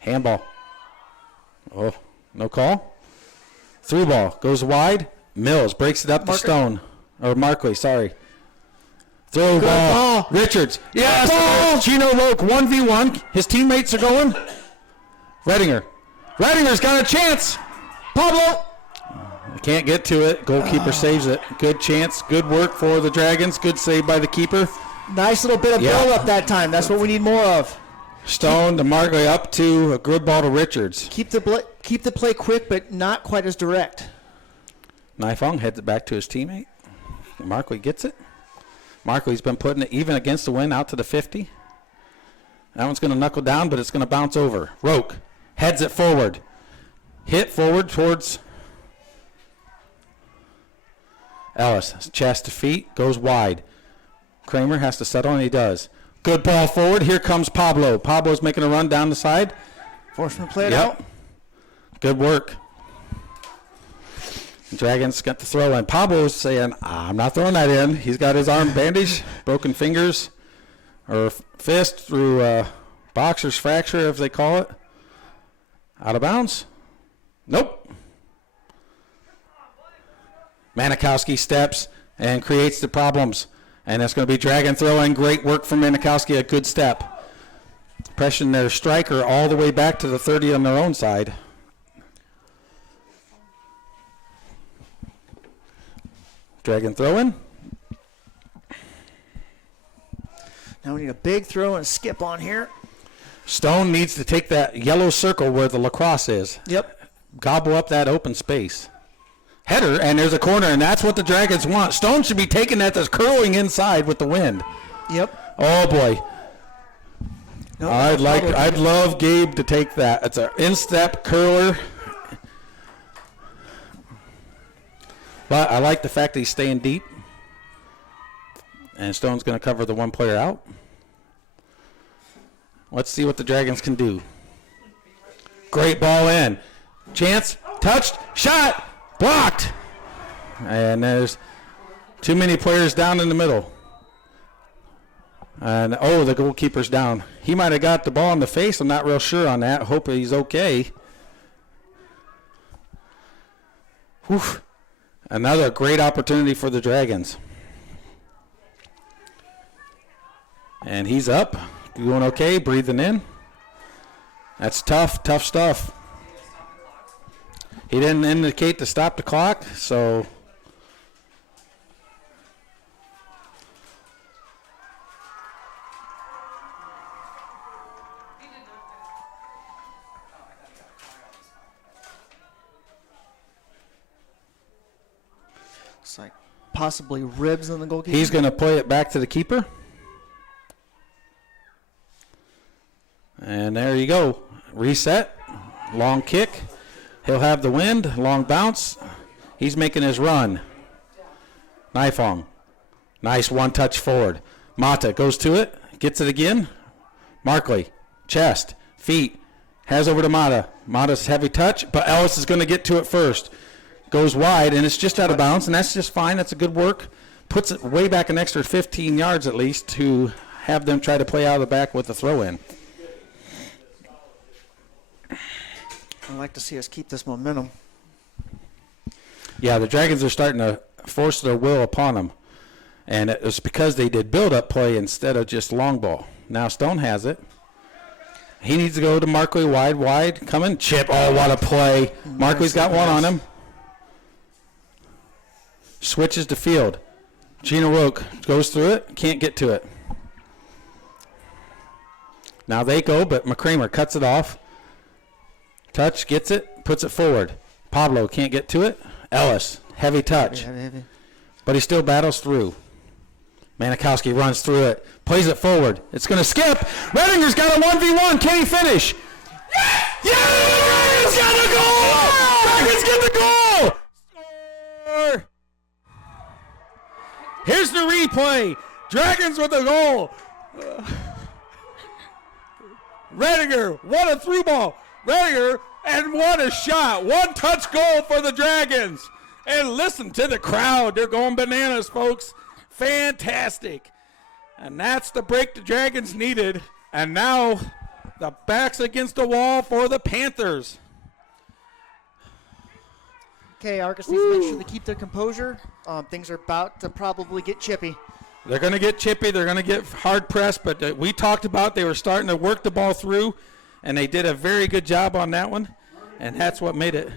Handball. Oh, no call. Through ball. Goes wide. Mills breaks it up to Stone. Or Markley, sorry. Throw ball. Richards. Yes. Ball. Chino Roke 1v1. His teammates are going. Redinger. Redinger's got a chance. Pablo. Can't get to it. Goalkeeper saves it. Good chance. Good work for the Dragons. Good save by the keeper. Nice little bit of build up that time. That's what we need more of. Stone to Markley up to a good ball to Richards. Keep the play quick, but not quite as direct. Naifong heads it back to his teammate. Markley gets it. Markley's been putting it even against the wind out to the 50. That one's going to knuckle down, but it's going to bounce over. Roke heads it forward. Hit forward towards Ellis. Chest to feet, goes wide. Kramer has to settle, and he does. Good ball forward. Here comes Pablo. Pablo's making a run down the side. Forcement played out. Good work. Dragons got the throw in. Pablo's saying, I'm not throwing that in. He's got his arm bandaged, broken fingers, or fist through boxer's fracture, as they call it. Out of bounds. Nope. Manikowski steps and creates the problems. And that's going to be Dragon throw in. Great work from Manikowski. A good step. Pressing their striker all the way back to the 30 on their own side. Dragon throw in. Now we need a big throw and skip on here. Stone needs to take that yellow circle where the lacrosse is. Yep. Gobble up that open space. Header, and there's a corner, and that's what the Dragons want. Stone should be taking that. That's curling inside with the wind. Yep. Oh boy. No, I'd love Gabe to take that. It's an instep curler. But I like the fact that he's staying deep. And Stone's going to cover the one player out. Let's see what the Dragons can do. Great ball in. Chance, touched, shot, blocked. And there's too many players down in the middle. And, the goalkeeper's down. He might have got the ball in the face. I'm not real sure on that. Hope he's okay. Whew. Another great opportunity for the Dragons. And he's up. Doing okay, breathing in. That's tough stuff. He didn't indicate to stop the clock, so... Looks like possibly ribs in the goalkeeper. He's going to play it back to the keeper. And there you go. Reset. Long kick. He'll have the wind. Long bounce. He's making his run. Nifong. Nice one-touch forward. Mata goes to it. Gets it again. Markley. Chest. Feet. Has over to Mata. Mata's heavy touch, but Ellis is going to get to it first. Goes wide, and it's just out of bounds, and that's just fine. That's a good work. Puts it way back an extra 15 yards at least to have them try to play out of the back with the throw-in. I'd like to see us keep this momentum. Yeah, the Dragons are starting to force their will upon them, and it was because they did build-up play instead of just long ball. Now Stone has it. He needs to go to Markley wide, coming. Chip, oh, what a play. Markley's got one on him. Switches to field. Gina Roque goes through it, can't get to it. Now they go, but McCramer cuts it off. Touch, gets it, puts it forward. Pablo can't get to it. Ellis, heavy touch. Heavy. But he still battles through. Manikowski runs through it, plays it forward. It's going to skip. Redinger's got a 1v1. Can he finish? Yeah! Dragons got the goal! Dragons get the goal! Score! Here's the replay. Dragons with the goal. Redinger, what a through ball. Redinger, and what a shot. One-touch goal for the Dragons. And listen to the crowd. They're going bananas, folks. Fantastic. And that's the break the Dragons needed. And now the back's against the wall for the Panthers. Okay, Argos needs to make sure they keep their composure. Things are about to probably get chippy. They're going to get chippy. They're going to get hard pressed. But we talked about they were starting to work the ball through, and they did a very good job on that one. And that's what made it.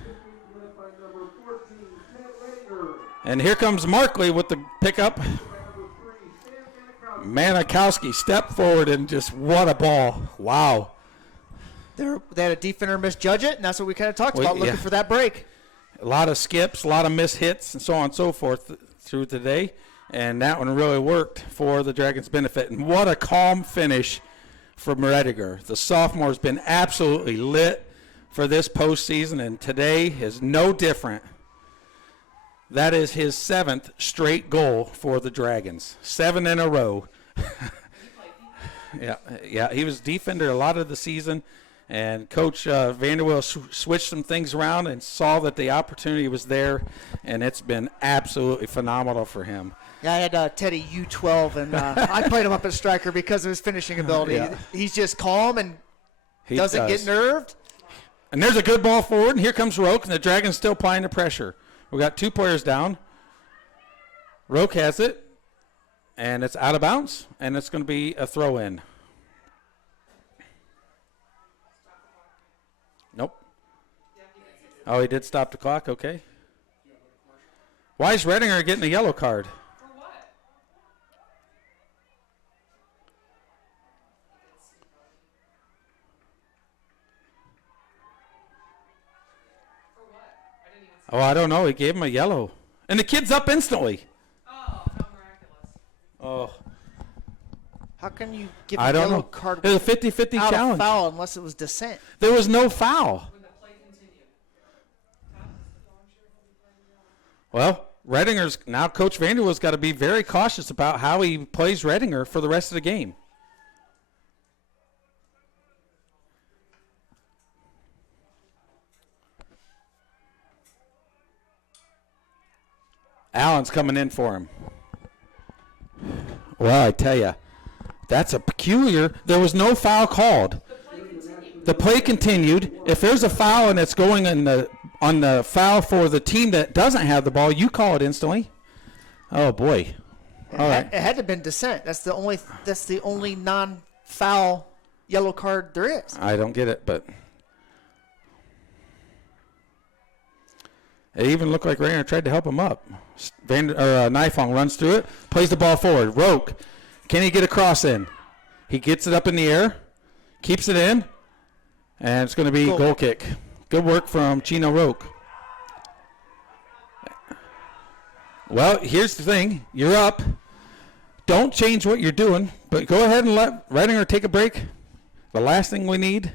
And here comes Markley with the pickup. Manikowski stepped forward and just what a ball. Wow. They had a defender misjudge it, and that's what we kind of talked about, looking for that break. A lot of skips, a lot of missed hits, and so on and so forth through today. And that one really worked for the Dragons' benefit. And what a calm finish from Rediger. The sophomore's been absolutely lit for this postseason, and today is no different. That is his 7th straight goal for the Dragons. 7 in a row. Yeah, he was defender a lot of the season. And Coach Vanderweel switched some things around and saw that the opportunity was there, and it's been absolutely phenomenal for him. Yeah, I had Teddy U12, and I played him up at striker because of his finishing ability. Yeah. He's just calm and doesn't get nerved. And there's a good ball forward, and here comes Roque, and the Dragons still applying the pressure. We got 2 players down. Roque has it, and it's out of bounds, and it's going to be a throw-in. Nope. Oh, he did stop the clock. Okay. Why is Redinger getting a yellow card? For what? For what? I didn't even see. Oh, I don't know. He gave him a yellow. And the kid's up instantly. Oh, how miraculous. Oh. How can you give I a don't yellow know. card It was a 50-50 out challenge. of foul unless it was dissent? There was no foul. When the play continued. Well, Redinger's now Coach Vanderweel's got to be very cautious about how he plays Redinger for the rest of the game. Allen's coming in for him. Well, I tell you, that's a peculiar. There was no foul called. The play continued. If there's a foul and it's going on the foul for the team that doesn't have the ball, you call it instantly. Oh boy! All right. It had to have been dissent. That's the only non-foul yellow card there is. I don't get it, but it even looked like Rayner tried to help him up. Nifong runs through it, plays the ball forward. Roque, can he get a cross in? He gets it up in the air, keeps it in, and it's going to be goal kick. Good work from Chino Roque. Well, here's the thing. You're up. Don't change what you're doing, but go ahead and let Reitinger take a break. The last thing we need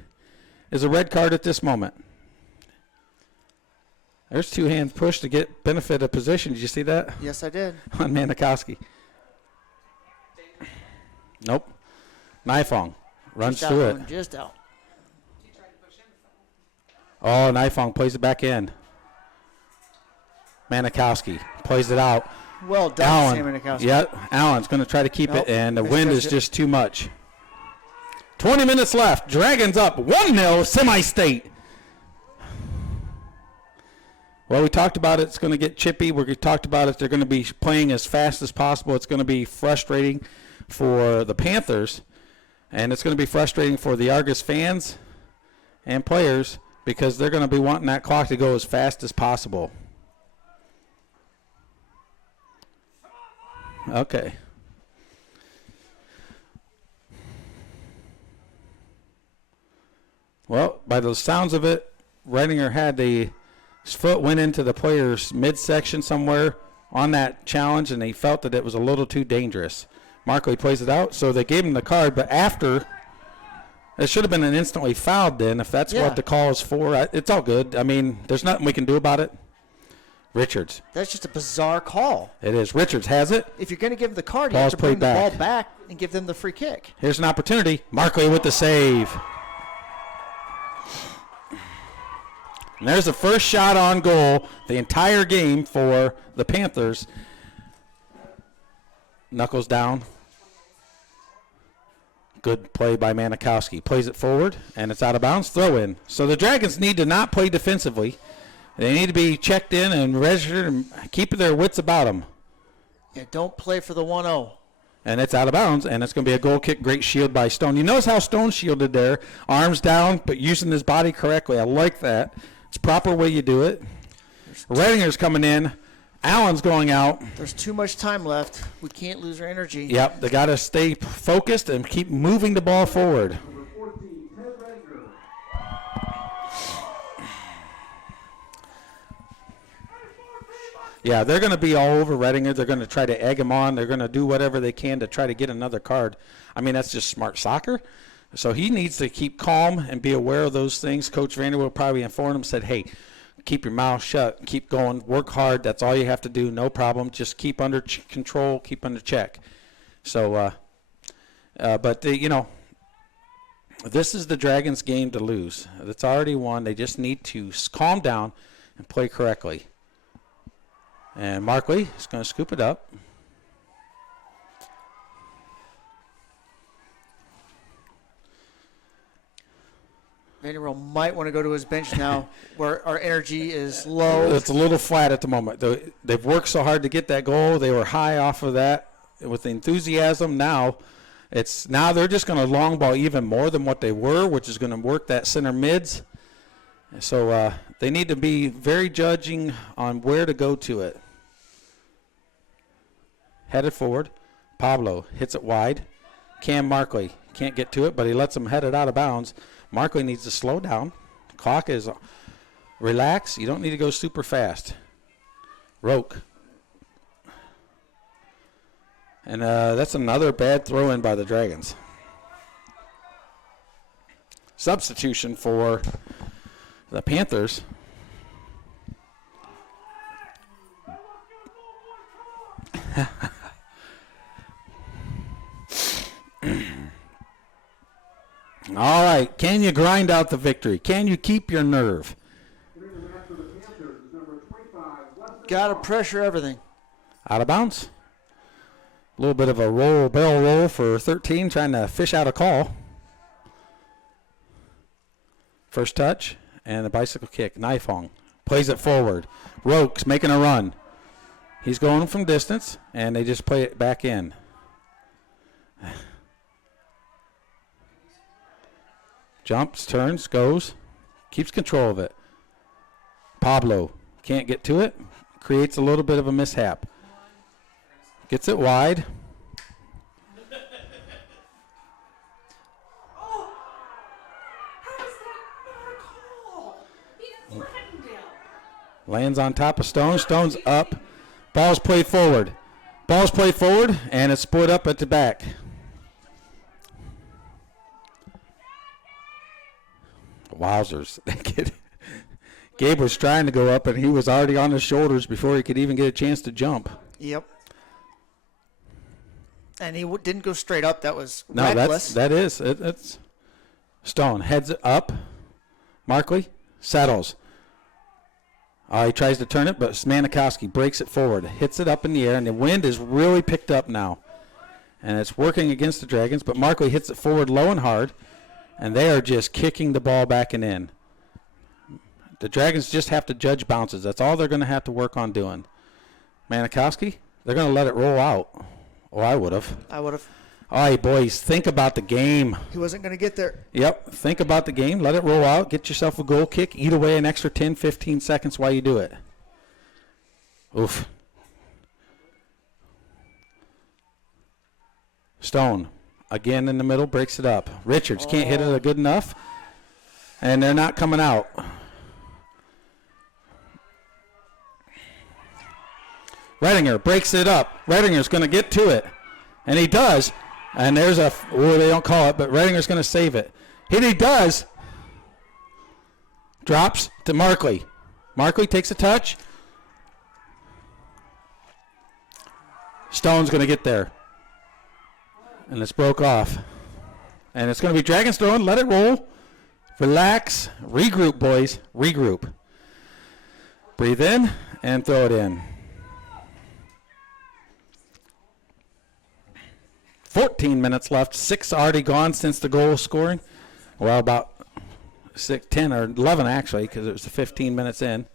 is a red card at this moment. There's two hands pushed to get benefit of position. Did you see that? Yes, I did. On Manikowski. Nope. Nifong runs Just through out, it. going just out. Oh, Nifong plays it back in. Manikowski plays it out. Well done, Allen. Sam Manikowski. Yep, Allen's going to try to keep Nope, it, and the missed wind it. is just too much. 20 minutes left. Dragons up 1-0, Semistate. Well, we talked about it's going to get chippy. We talked about it. They're going to be playing as fast as possible. It's going to be frustrating for the Panthers, and it's going to be frustrating for the Argos fans and players because they're going to be wanting that clock to go as fast as possible. Okay. Well, by the sounds of it, Reitinger had his foot went into the player's midsection somewhere on that challenge, and he felt that it was a little too dangerous. Markley plays it out, so they gave him the card, but after, it should have been an instantly fouled then, if that's what the call is for. It's all good. I mean, there's nothing we can do about it. Richards. That's just a bizarre call. It is. Richards has it. If you're going to give the card, you Ball's have to bring played the back. ball back and give them the free kick. Here's an opportunity. Markley with the save. And there's the first shot on goal the entire game for the Panthers. Knuckles down. Good play by Manikowski. Plays it forward, and it's out of bounds. Throw in. So the Dragons need to not play defensively. They need to be checked in and registered and keep their wits about them. Yeah, don't play for the 1-0. And it's out of bounds, and it's going to be a goal kick. Great shield by Stone. You notice how Stone shielded there. Arms down, but using his body correctly. I like that. It's proper way you do it. Reitinger's coming in. Allen's going out. There's too much time left. We can't lose our energy. Yep, they got to stay focused and keep moving the ball forward. Yeah, they're going to be all over Reitinger. They're going to try to egg him on. They're going to do whatever they can to try to get another card. I mean, that's just smart soccer. So he needs to keep calm and be aware of those things. Coach Vanderbilt probably informed him, said, hey, keep your mouth shut, keep going, work hard. That's all you have to do, no problem. Just keep under control, keep under check. So, this is the Dragons' game to lose. It's already won. They just need to calm down and play correctly. And Markley is going to scoop it up. Vanderbilt might want to go to his bench now where our energy is low. It's a little flat at the moment. They've worked so hard to get that goal. They were high off of that with the enthusiasm. Now they're just going to long ball even more than what they were, which is going to work that center mids. So they need to be very judging on where to go to it. Headed forward. Pablo hits it wide. Cam Markley can't get to it, but he lets him head it out of bounds. Markley needs to slow down. Clock is relax. You don't need to go super fast. Roke. And that's another bad throw in by the Dragons. Substitution for the Panthers. All right, can you grind out the victory? Can you keep your nerve? Got to pressure everything. Out of bounds. A little bit of a bell roll for 13, trying to fish out a call. First touch and a bicycle kick. Nifong plays it forward. Roke's making a run. He's going from distance, and they just play it back in. Jumps, turns, goes, keeps control of it. Pablo can't get to it, creates a little bit of a mishap. Gets it wide. Lands on top of Stone. Stone's up, Ball's played forward. Ball's played forward, and it's split up at the back. Wowzers. Gabe was trying to go up, and he was already on his shoulders before he could even get a chance to jump. Yep. And he didn't go straight up. That was No, reckless. it's Stone. Heads up. Markley settles. He tries to turn it, but Manikowski breaks it forward, hits it up in the air, and the wind is really picked up now. And it's working against the Dragons, but Markley hits it forward low and hard, and they are just kicking the ball back and in. The Dragons just have to judge bounces. That's all they're going to have to work on doing. Manikowski, they're going to let it roll out. Oh, I would have. I would have. All right, boys, think about the game. He wasn't going to get there. Yep, think about the game. Let it roll out. Get yourself a goal kick. Eat away an extra 10, 15 seconds while you do it. Oof. Stone, again in the middle, breaks it up. Richards can't hit it good enough, and they're not coming out. Redinger breaks it up. Redinger's going to get to it, and he does. And there's they don't call it, but Redinger's going to save it. He does. Drops to Markley. Markley takes a touch. Stone's going to get there. And it's broke off. And it's going to be Dragons throwing. Let it roll. Relax. Regroup, boys. Regroup. Breathe in and throw it in. 14 minutes left. 6 already gone since the goal scoring. Well, about 10 or 11 actually, because it was the 15 minutes in.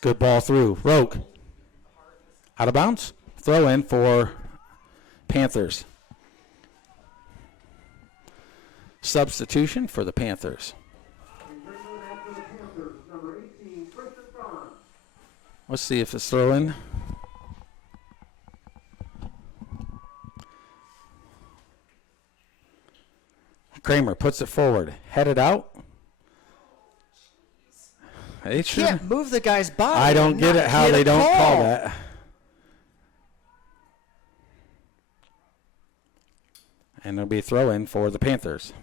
Good ball through. Roke. Out of bounds. Throw in for Panthers. Substitution for the Panthers. Let's see if it's throw in. Kramer puts it forward. Headed out. They can't move the guy's body. I don't get it how they don't call that. And there'll be a throw in for the Panthers.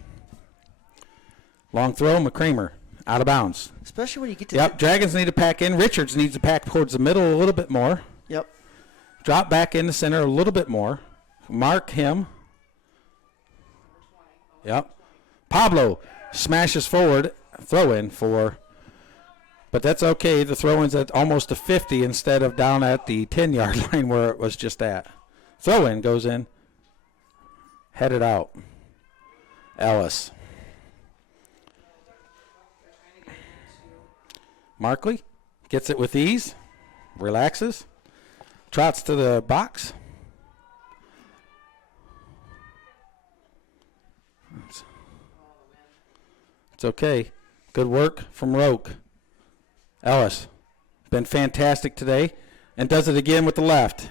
Long throw, McCramer. Out of bounds. Especially when you get to Yep, Dragons need to pack in. Richards needs to pack towards the middle a little bit more. Yep. Drop back in the center a little bit more. Mark him. Yep. Pablo smashes forward. Throw in for. But that's okay. The throw in's at almost a 50 instead of down at the 10-yard line where it was just at. Throw in goes in. Headed out. Ellis. Markley gets it with ease. Relaxes. Trots to the box. It's okay. Good work from Roke. Ellis, been fantastic today, and does it again with the left.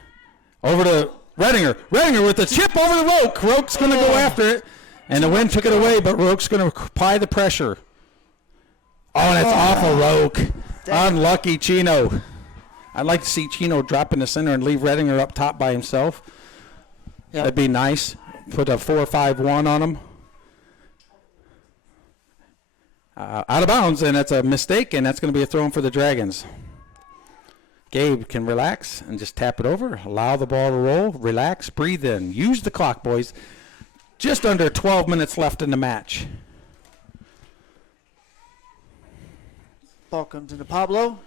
Over to Redinger. Redinger with the chip over the Roke. Roke's going to go after it, and the wind took it away, but Roke's going to apply the pressure. Oh, and it's awful, Roke. Unlucky Chino. I'd like to see Chino drop in the center and leave Redinger up top by himself. Yep. That'd be nice. Put a 4-5-1 on him. Out of bounds, and that's a mistake, and that's going to be a throw in for the Dragons. Gabe can relax and just tap it over. Allow the ball to roll. Relax. Breathe in. Use the clock, boys. Just under 12 minutes left in the match. Ball comes into Pablo.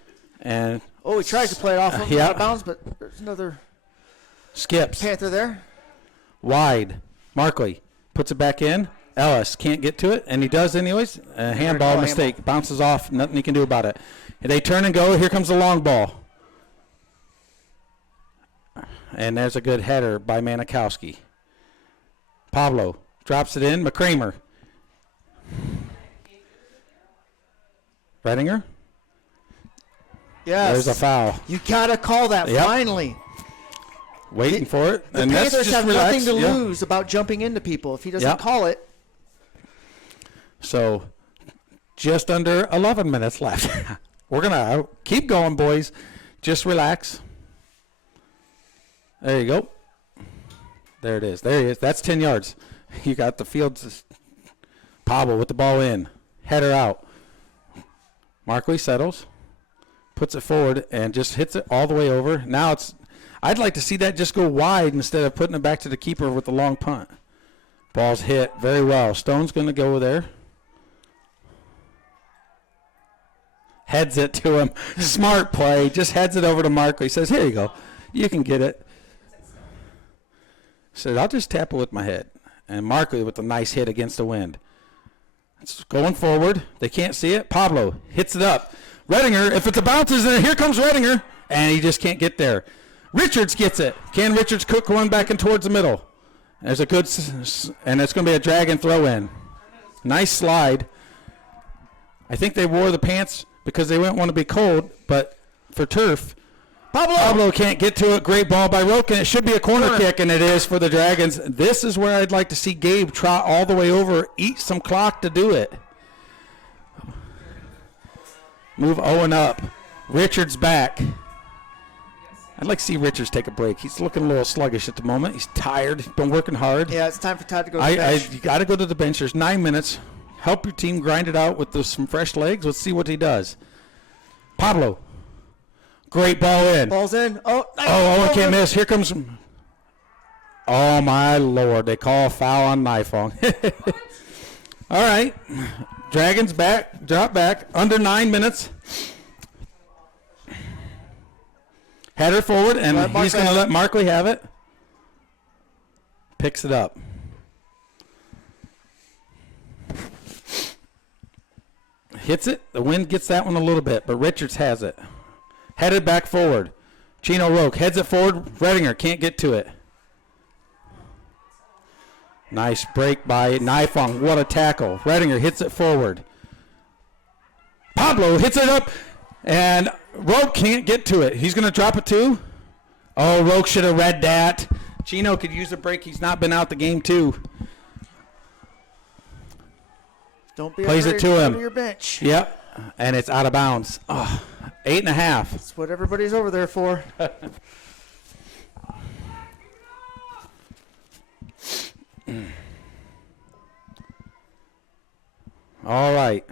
And he tried to play it off him out of bounds, but there's another skips. Panther there. Wide. Markley puts it back in. Ellis can't get to it, and he does anyways. A handball mistake. Handball. Bounces off. Nothing he can do about it. They turn and go. Here comes the long ball. And there's a good header by Manikowski. Pablo drops it in. McCramer. Redinger. Yes. There's a foul. You got to call that finally. Waiting for it. The and Panthers that's just have relax. nothing to lose about jumping into people. If he doesn't call it. So just under 11 minutes left. We're going to keep going, boys. Just relax. There you go. There it is. There he is. That's 10 yards. You got the field. Pablo with the ball in. Header out. Markley settles. Puts it forward and just hits it all the way over. Now I'd like to see that just go wide instead of putting it back to the keeper with the long punt. Ball's hit very well. Stone's going to go there. Heads it to him. Smart play. Just heads it over to Markley. Says, here you go. You can get it. Said, I'll just tap it with my head. And Markley with a nice hit against the wind. It's going forward. They can't see it. Pablo hits it up. Redinger, if it's a bounce, here comes Redinger. And he just can't get there. Richards gets it. Can Richards cook one back in towards the middle? There's a good, and it's going to be a Dragon throw in. Nice slide. I think they wore the pants because they didn't want to be cold, but for turf, Pablo can't get to it. Great ball by Roke, and it should be a corner kick, and it is for the Dragons. This is where I'd like to see Gabe trot all the way over, eat some clock to do it. Move Owen up. Richards back. I'd like to see Richards take a break. He's looking a little sluggish at the moment. He's tired. He's been working hard. Yeah, it's time for Todd to go to the bench. You got to go to the bench. There's 9 minutes. Help your team grind it out with some fresh legs. Let's see what he does. Pablo. Great ball in. Ball's in. Oh, nice. Owen can't miss. Here comes. Oh, my Lord. They call a foul on Nifong. All right. Dragons back. Drop back. Under 9 minutes. Header forward, and he's going to let Markley have it. Picks it up. Hits it. The wind gets that one a little bit, but Richards has it. Headed back forward. Chino Roque heads it forward. Redinger can't get to it. Nice break by Nifong. What a tackle. Redinger hits it forward. Pablo hits it up, and Roque can't get to it. He's going to drop it too. Oh, Roque should have read that. Chino could use a break. He's not been out the game too. Don't be Plays afraid it to him. Go to your bench. Yep, and it's out of bounds. Oh, 8.5. That's what everybody's over there for. All right.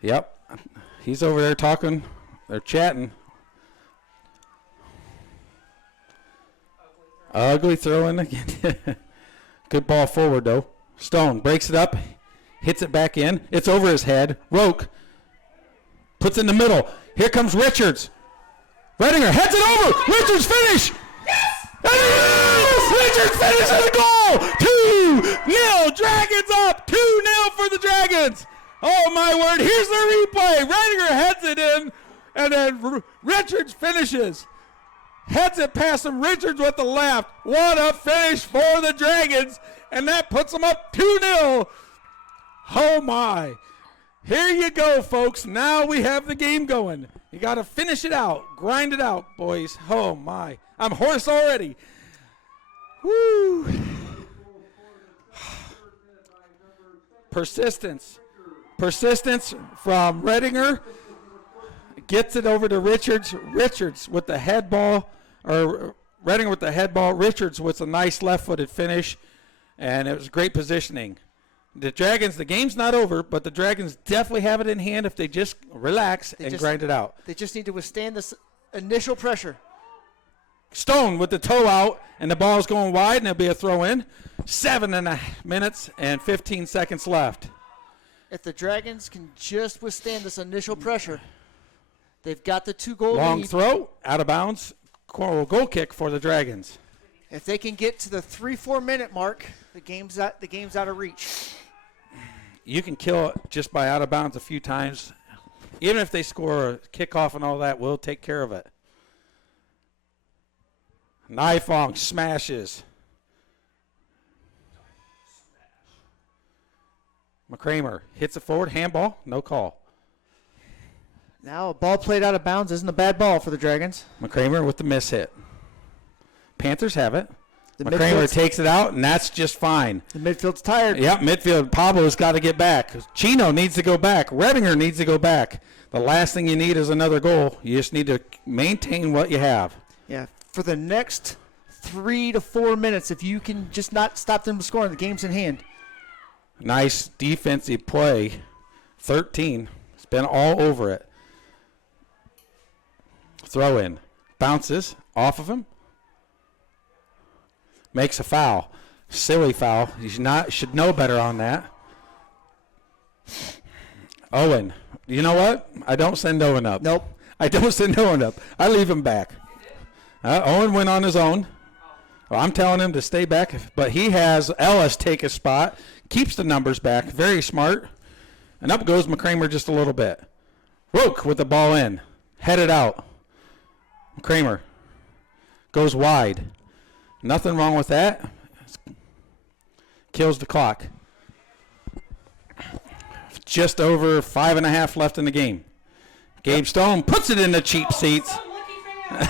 Yep. He's over there talking. They're chatting. Ugly throw in again. Good ball forward, though. Stone breaks it up. Hits it back in. It's over his head. Roque puts it in the middle. Here comes Richards. Redinger heads it over. Richards finish. Yes! Richards finishes the goal. 2-0. Dragons up. 2-0 for the Dragons. Oh, my word. Here's the replay. Redinger heads it in, and then Richards finishes. Heads it past him. Richards with the left. What a finish for the Dragons, and that puts them up 2-0. Oh, my. Here you go, folks. Now we have the game going. You got to finish it out. Grind it out, boys. Oh, my. I'm hoarse already. Woo. Persistence. Persistence from Redinger. Gets it over to Richards. Richards with the head ball, or Redinger with the head ball. Richards with a nice left-footed finish, and it was great positioning. The Dragons, the game's not over, but the Dragons definitely have it in hand if they just relax and grind it out. They just need to withstand this initial pressure. Stone with the toe out, and the ball's going wide, and it'll be a throw in. 7.5 minutes and 15 seconds left. If the Dragons can just withstand this initial pressure, they've got the 2-goal Long lead. throw, out of bounds, goal kick for the Dragons. If they can get to the 3-4 minute mark, the game's out of reach. You can kill it just by out of bounds a few times. Even if they score a kickoff and all that, we'll take care of it. Nifong smashes. McCramer hits it forward, handball, no call. Now a ball played out of bounds isn't a bad ball for the Dragons. McCramer with the miss hit. Panthers have it. McCramer takes it out, and that's just fine. The midfield's tired. Yep, midfield. Pablo's got to get back. Chino needs to go back. Redinger needs to go back. The last thing you need is another goal. You just need to maintain what you have. Yeah, for the next 3 to 4 minutes, if you can just not stop them scoring, the game's in hand. Nice defensive play. 13. It's been all over it. Throw in. Bounces off of him. Makes a foul. Silly foul. You should know better on that. Owen. You know what? I don't send Owen up. Nope. I don't send Owen up. I leave him back. Owen went on his own. Well, I'm telling him to stay back, but he has Ellis take a spot, keeps the numbers back. Very smart. And up goes McCramer just a little bit. Roke with the ball in. Headed out. McCramer goes wide. Nothing wrong with that. Kills the clock. Just over 5.5 left in the game. Gabe Stone puts it in the cheap seats.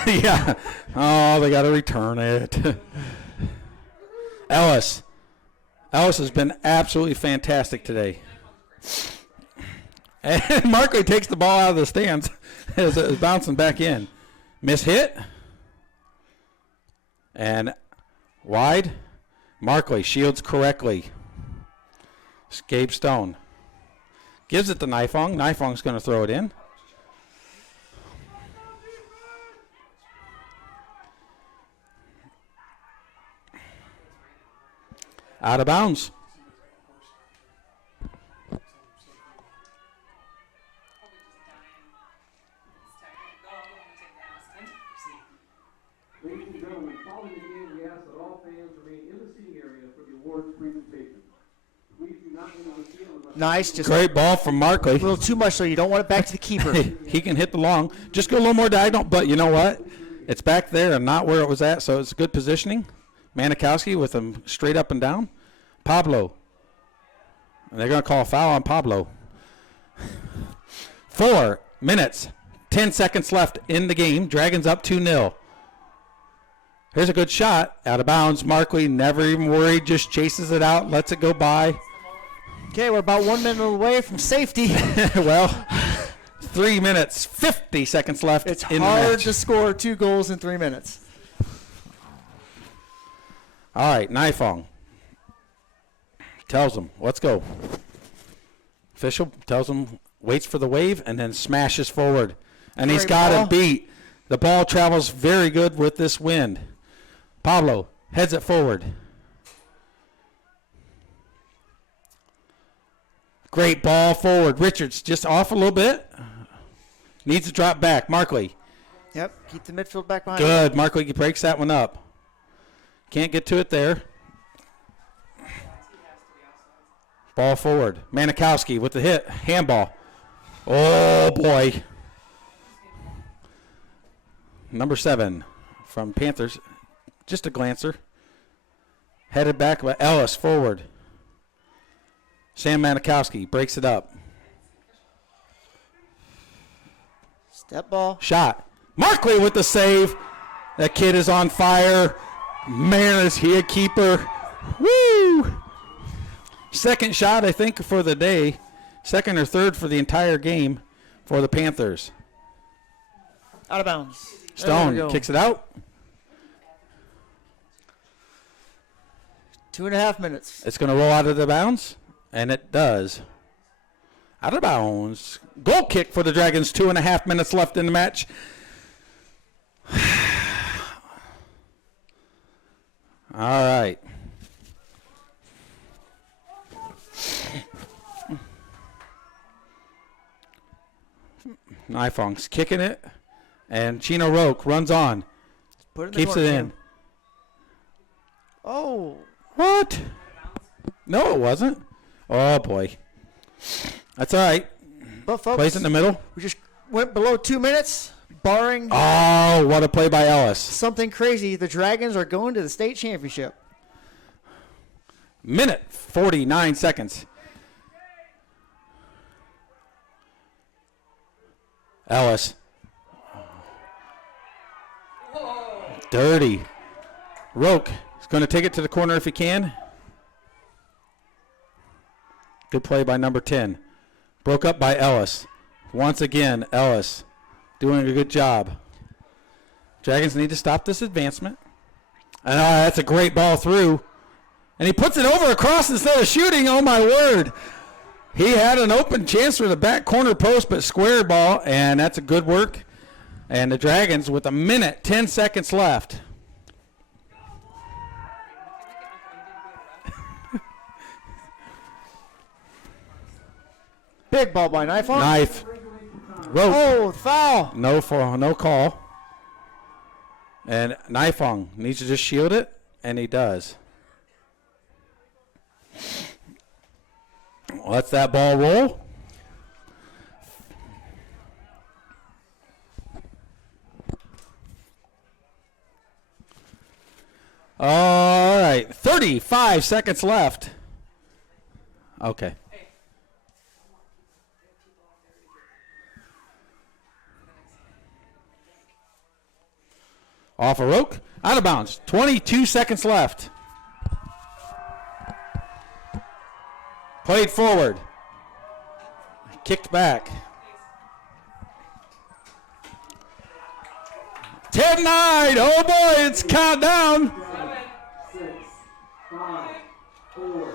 Yeah. Oh, they got to return it. Ellis. Ellis has been absolutely fantastic today. And Markley takes the ball out of the stands as it's bouncing back in. Miss hit. And wide. Markley shields correctly. It's Gabe Stone. Gives it to Nifong. Nifong's going to throw it in. Out of bounds. Ladies and gentlemen, following the game, we ask that all fans remain in the seating area for the awards presentation. Please do not enter the field unless... Nice. Just great ball from Markley. A little too much, so you don't want it back to the keeper. He can hit the long. Just go a little more diagonal, but you know what? It's back there and not where it was at, so it's good positioning. Manikowski with him straight up and down. Pablo. And they're going to call a foul on Pablo. 4 minutes, 10 seconds left in the game. Dragons up 2-0. Here's a good shot. Out of bounds. Markley never even worried. Just chases it out. Lets it go by. Okay, we're about 1 minute away from safety. Well, 3 minutes, 50 seconds left it's in the match. It's hard to score 2 goals in 3 minutes. All right, Nifong tells him, let's go. Official tells him, waits for the wave, and then smashes forward. And he's got it beat. The ball travels very good with this wind. Pablo heads it forward. Great ball forward. Richards just off a little bit. Needs to drop back. Markley. Yep, keep the midfield back behind. Good. Markley breaks that one up. Can't get to it there. Ball forward. Manikowski with the hit. Handball. Oh, boy. Number 7 from Panthers. Just a glancer. Headed back by Ellis forward. Sam Manikowski breaks it up. Step ball. Shot. Markley with the save. That kid is on fire. Man, is he a keeper. Woo! Second shot, I think, for the day. Second or third for the entire game for the Panthers. Out of bounds. Stone kicks it out. 2.5 minutes. It's going to roll out of the bounds, and it does. Out of bounds. Goal kick for the Dragons. 2.5 minutes left in the match. All right. Nifong's kicking it, and Chino Roque runs on. Keeps it in. Oh. What? No, it wasn't. Oh, boy. That's all right. But folks, plays in the middle. We just went below 2 minutes, barring... Oh, what a play by Ellis. Something crazy. The Dragons are going to the state championship. Minute 49 seconds. Ellis. Dirty. Roque He's going to take it to the corner if he can. Good play by number 10. Broke up by Ellis. Once again, Ellis doing a good job. Dragons need to stop this advancement. And that's a great ball through. And he puts it over across instead of shooting. Oh, my word. He had an open chance for the back corner post, but square ball, and that's a good work. And the Dragons with 1:10 seconds left. Big ball by Knife. Knife. Rope. Oh, foul. No call. And Knifong needs to just shield it, and he does. Let that ball roll. All right, 35 seconds left. Okay. Off a rope, out of bounds. 22 seconds left. Played forward. Kicked back. 10-9. Oh boy, it's countdown. 7, 6, 5, 4.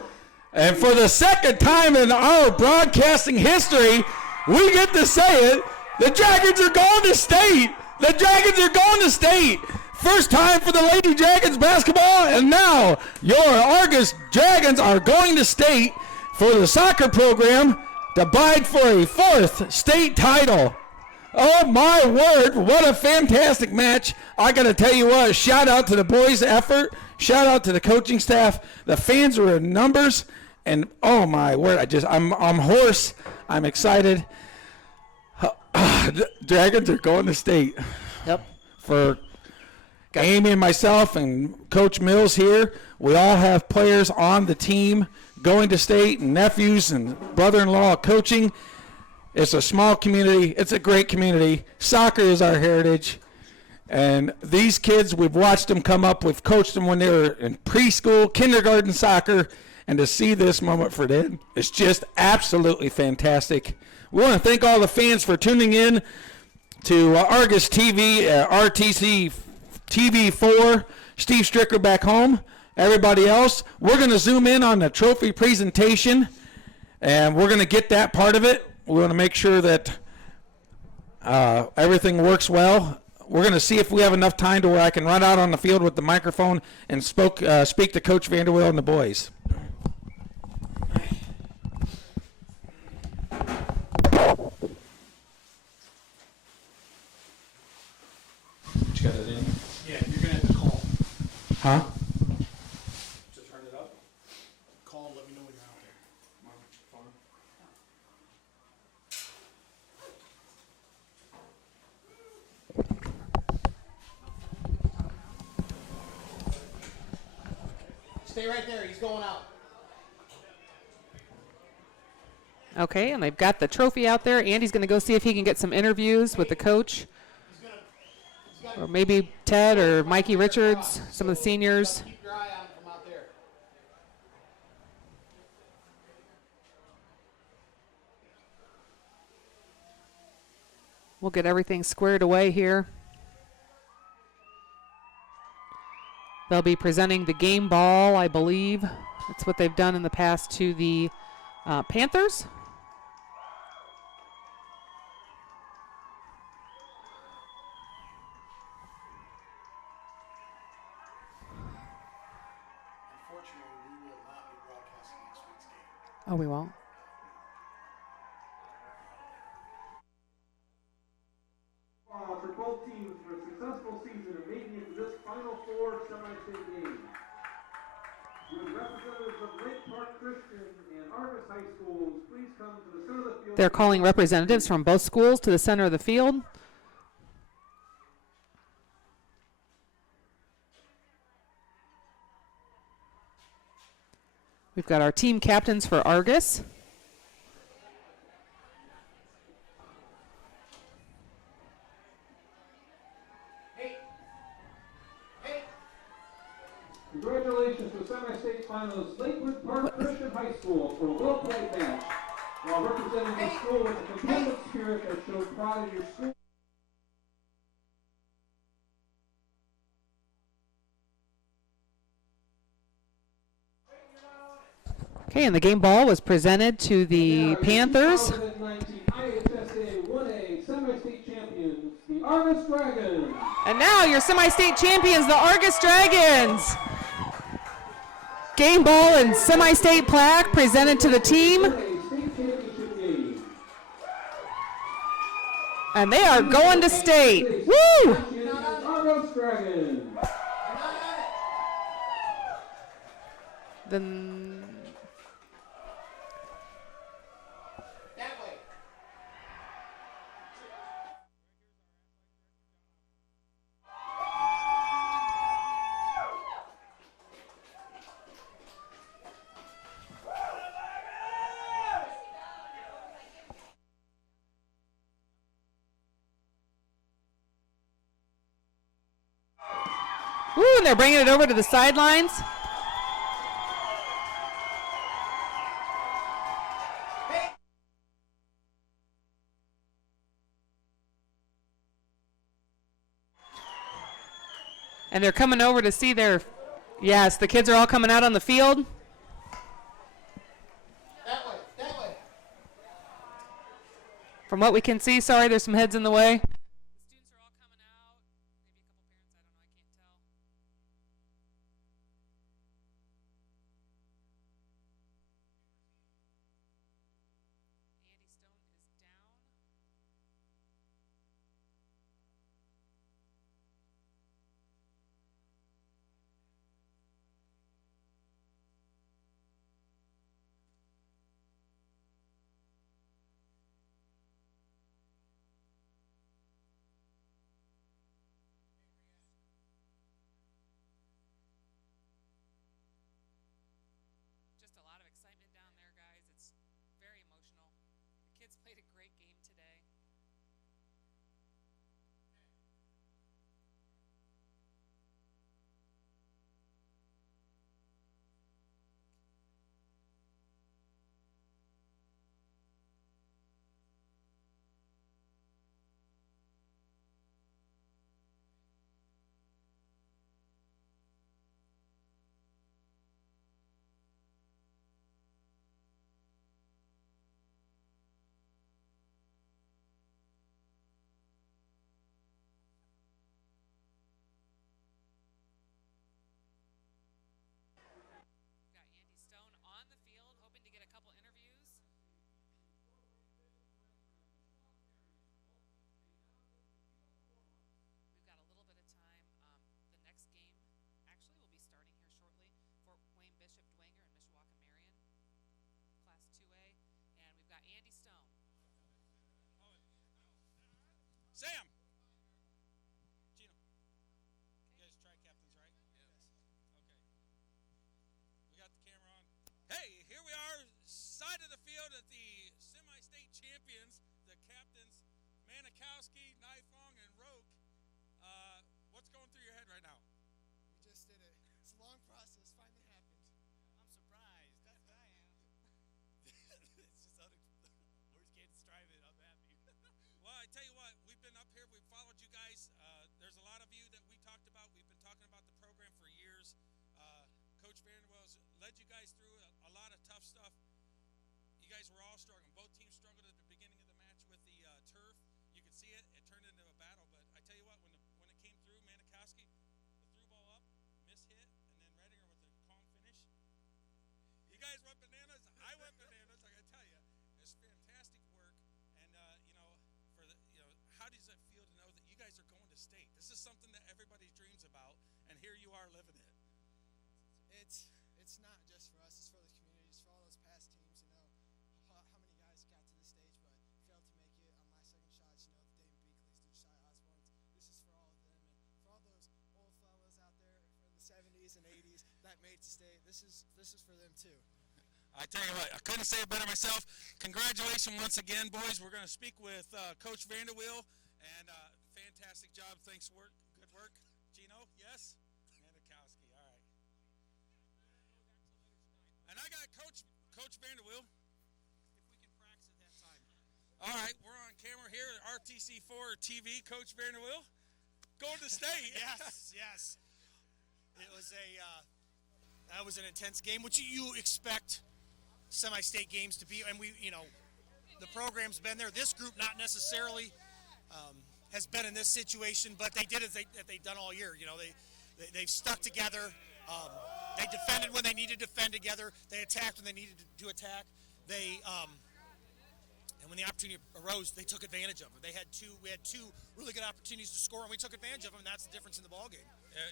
And for the second time in our broadcasting history, we get to say it. The Dragons are going to state. The Dragons are going to state. First time for the Lady Dragons basketball, and now your Argos Dragons are going to state for the soccer program to bide for a 4th state title. Oh my word, what a fantastic match. I got to tell you what, shout out to the boys' effort, shout out to the coaching staff. The fans were in numbers, and oh my word, I'm hoarse. I'm excited. Dragons are going to state. Yep. For Amy and myself and Coach Mills here, we all have players on the team going to state, and nephews and brother-in-law coaching. It's a small community. It's a great community. Soccer is our heritage. And these kids, we've watched them come up. We've coached them when they were in preschool, kindergarten soccer. And to see this moment for them is just absolutely fantastic. We want to thank all the fans for tuning in to Argos TV, RTC TV4, Steve Stricker back home. Everybody else, we're going to zoom in on the trophy presentation, and we're going to get that part of it. We want to make sure that everything works well. We're going to see if we have enough time to where I can run out on the field with the microphone and speak to Coach Vanderweel and the boys. You got it in? Yeah, you're going to have to call. Huh? To turn it up. Call and let me know when you're out there. Stay right there. He's going out. Okay, and they've got the trophy out there. Andy's going to go see if he can get some interviews with the coach. Or maybe Ted or Mikey Richards, some of the seniors. Keep your eye on him from out there. We'll get everything squared away here. They'll be presenting the game ball, I believe. That's what they've done in the past to the Panthers. Oh, we won't? For both teams for a successful season and making it to this Final Four Semistate game. With representatives of Lake Park Christian and Argos High Schools, please come to the center of the field. They're calling representatives from both schools to the center of the field. We've got our team captains for Argos. Congratulations. Congratulations to semi-state finalists Lakewood Park Christian High School for a well-played match. While representing the school with a competitive spirit that showed pride in your school. Okay, and the game ball was presented to the Panthers. 2019 IHSA 1A semi-state champions, the Argos Dragons. And now your semi-state champions, the Argos Dragons. Game ball and semi-state plaque presented to the team. And they are going to state. Woo! Argos Dragons. Then Woo, and they're bringing it over to the sidelines. And they're coming over to see their, yes, the kids are all coming out on the field. That way, that way. From what we can see, sorry, there's some heads in the way. Sam! Gino. You guys tri-captains, right? Yes. Okay. We got the camera on. Hey, here we are, side of the field at the semi-state champions, the captains, Manikowski, Nifong, and Roke. What's going through your head right now? We just did it. It's a long process. Finally happened. I'm surprised. That's what I am. It's just words can't describe it. I'm happy. Well, I tell you what, we've been up here. We've followed you guys. There's a lot of you that we talked about. We've been talking about the program for years. Coach Vanderwell's led you guys through a lot of tough stuff. You guys were all struggling. Both teams struggled at the beginning of the match with the turf. You could see it. It turned into a battle. But I tell you what, when it came through, Manikowski, the through ball up, mishit, and then Redinger with a calm finish. You guys went bananas. I went bananas. I gotta tell you, it's fantastic work. And how does it feel to know that you guys are going to state? This is something that everybody dreams about, and here you are living it. It's not just for us. It's for the community. It's for all those past teams. You know how many guys got to this stage but failed to make it on my second shots. You know the Dayton Beakleys, the Josiah Osborns. This is for all of them and for all those old fellas out there from the 70s and 80s that made it to state. This is for them too. I tell you what, I couldn't say it better myself. Congratulations once again, boys. We're going to speak with Coach Vanderweel, and fantastic job. Thanks, good work. Gino, yes? Manikowski, all right. Coach Vanderwill. If we can practice at that time. All right, we're on camera here at RTC4 TV. Coach Vanderwill, Golden State. Yes. It was that was an intense game, which you expect semi-state games to be, and the program's been there. This group not necessarily has been in this situation, but they did as they've done all year. They've stuck together. They defended when they needed to defend together. They attacked when they needed to attack. And when the opportunity arose, they took advantage of it. We had two really good opportunities to score, and we took advantage of them, and that's the difference in the ball game.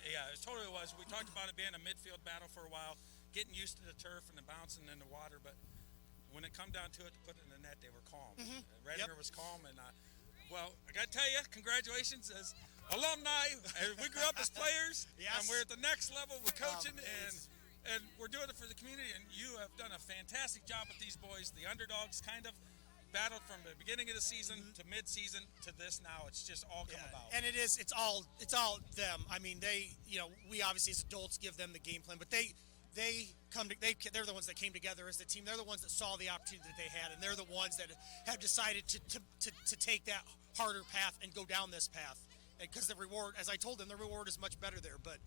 Yeah, it totally was. We talked about it being a midfield battle for a while, getting used to the turf and the bouncing in the water, but when it come down to it, to put it in the net, they were calm. Redinger was calm, and well, I got to tell you, congratulations as alumni. We grew up as players, and we're at the next level with coaching, and we're doing it for the community, and you have done a fantastic job with these boys. The underdogs kind of battled from the beginning of the season to mid-season to this now. It's just all come about. And it's all them. I mean, we obviously as adults give them the game plan, but they're the ones that came together as the team. They're the ones that saw the opportunity that they had, and they're the ones that have decided to take that harder path and go down this path. Because the reward, as I told them, the reward is much better there. But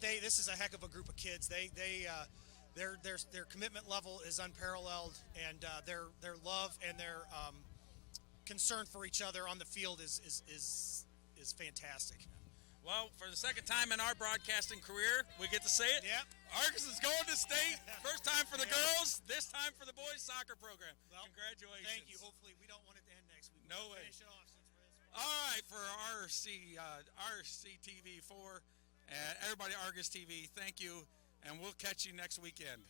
this is a heck of a group of kids. Their commitment level is unparalleled, and their love and their concern for each other on the field is fantastic. Well, for the second time in our broadcasting career, we get to say it. Yep. Argos is going to state. First time for the girls, this time for the boys soccer program. Well, congratulations. Thank you. Hopefully, we don't want it to end next week. No way. Finish it off since we're this far. All right, for RCTV4 and everybody Argos TV, thank you, and we'll catch you next weekend.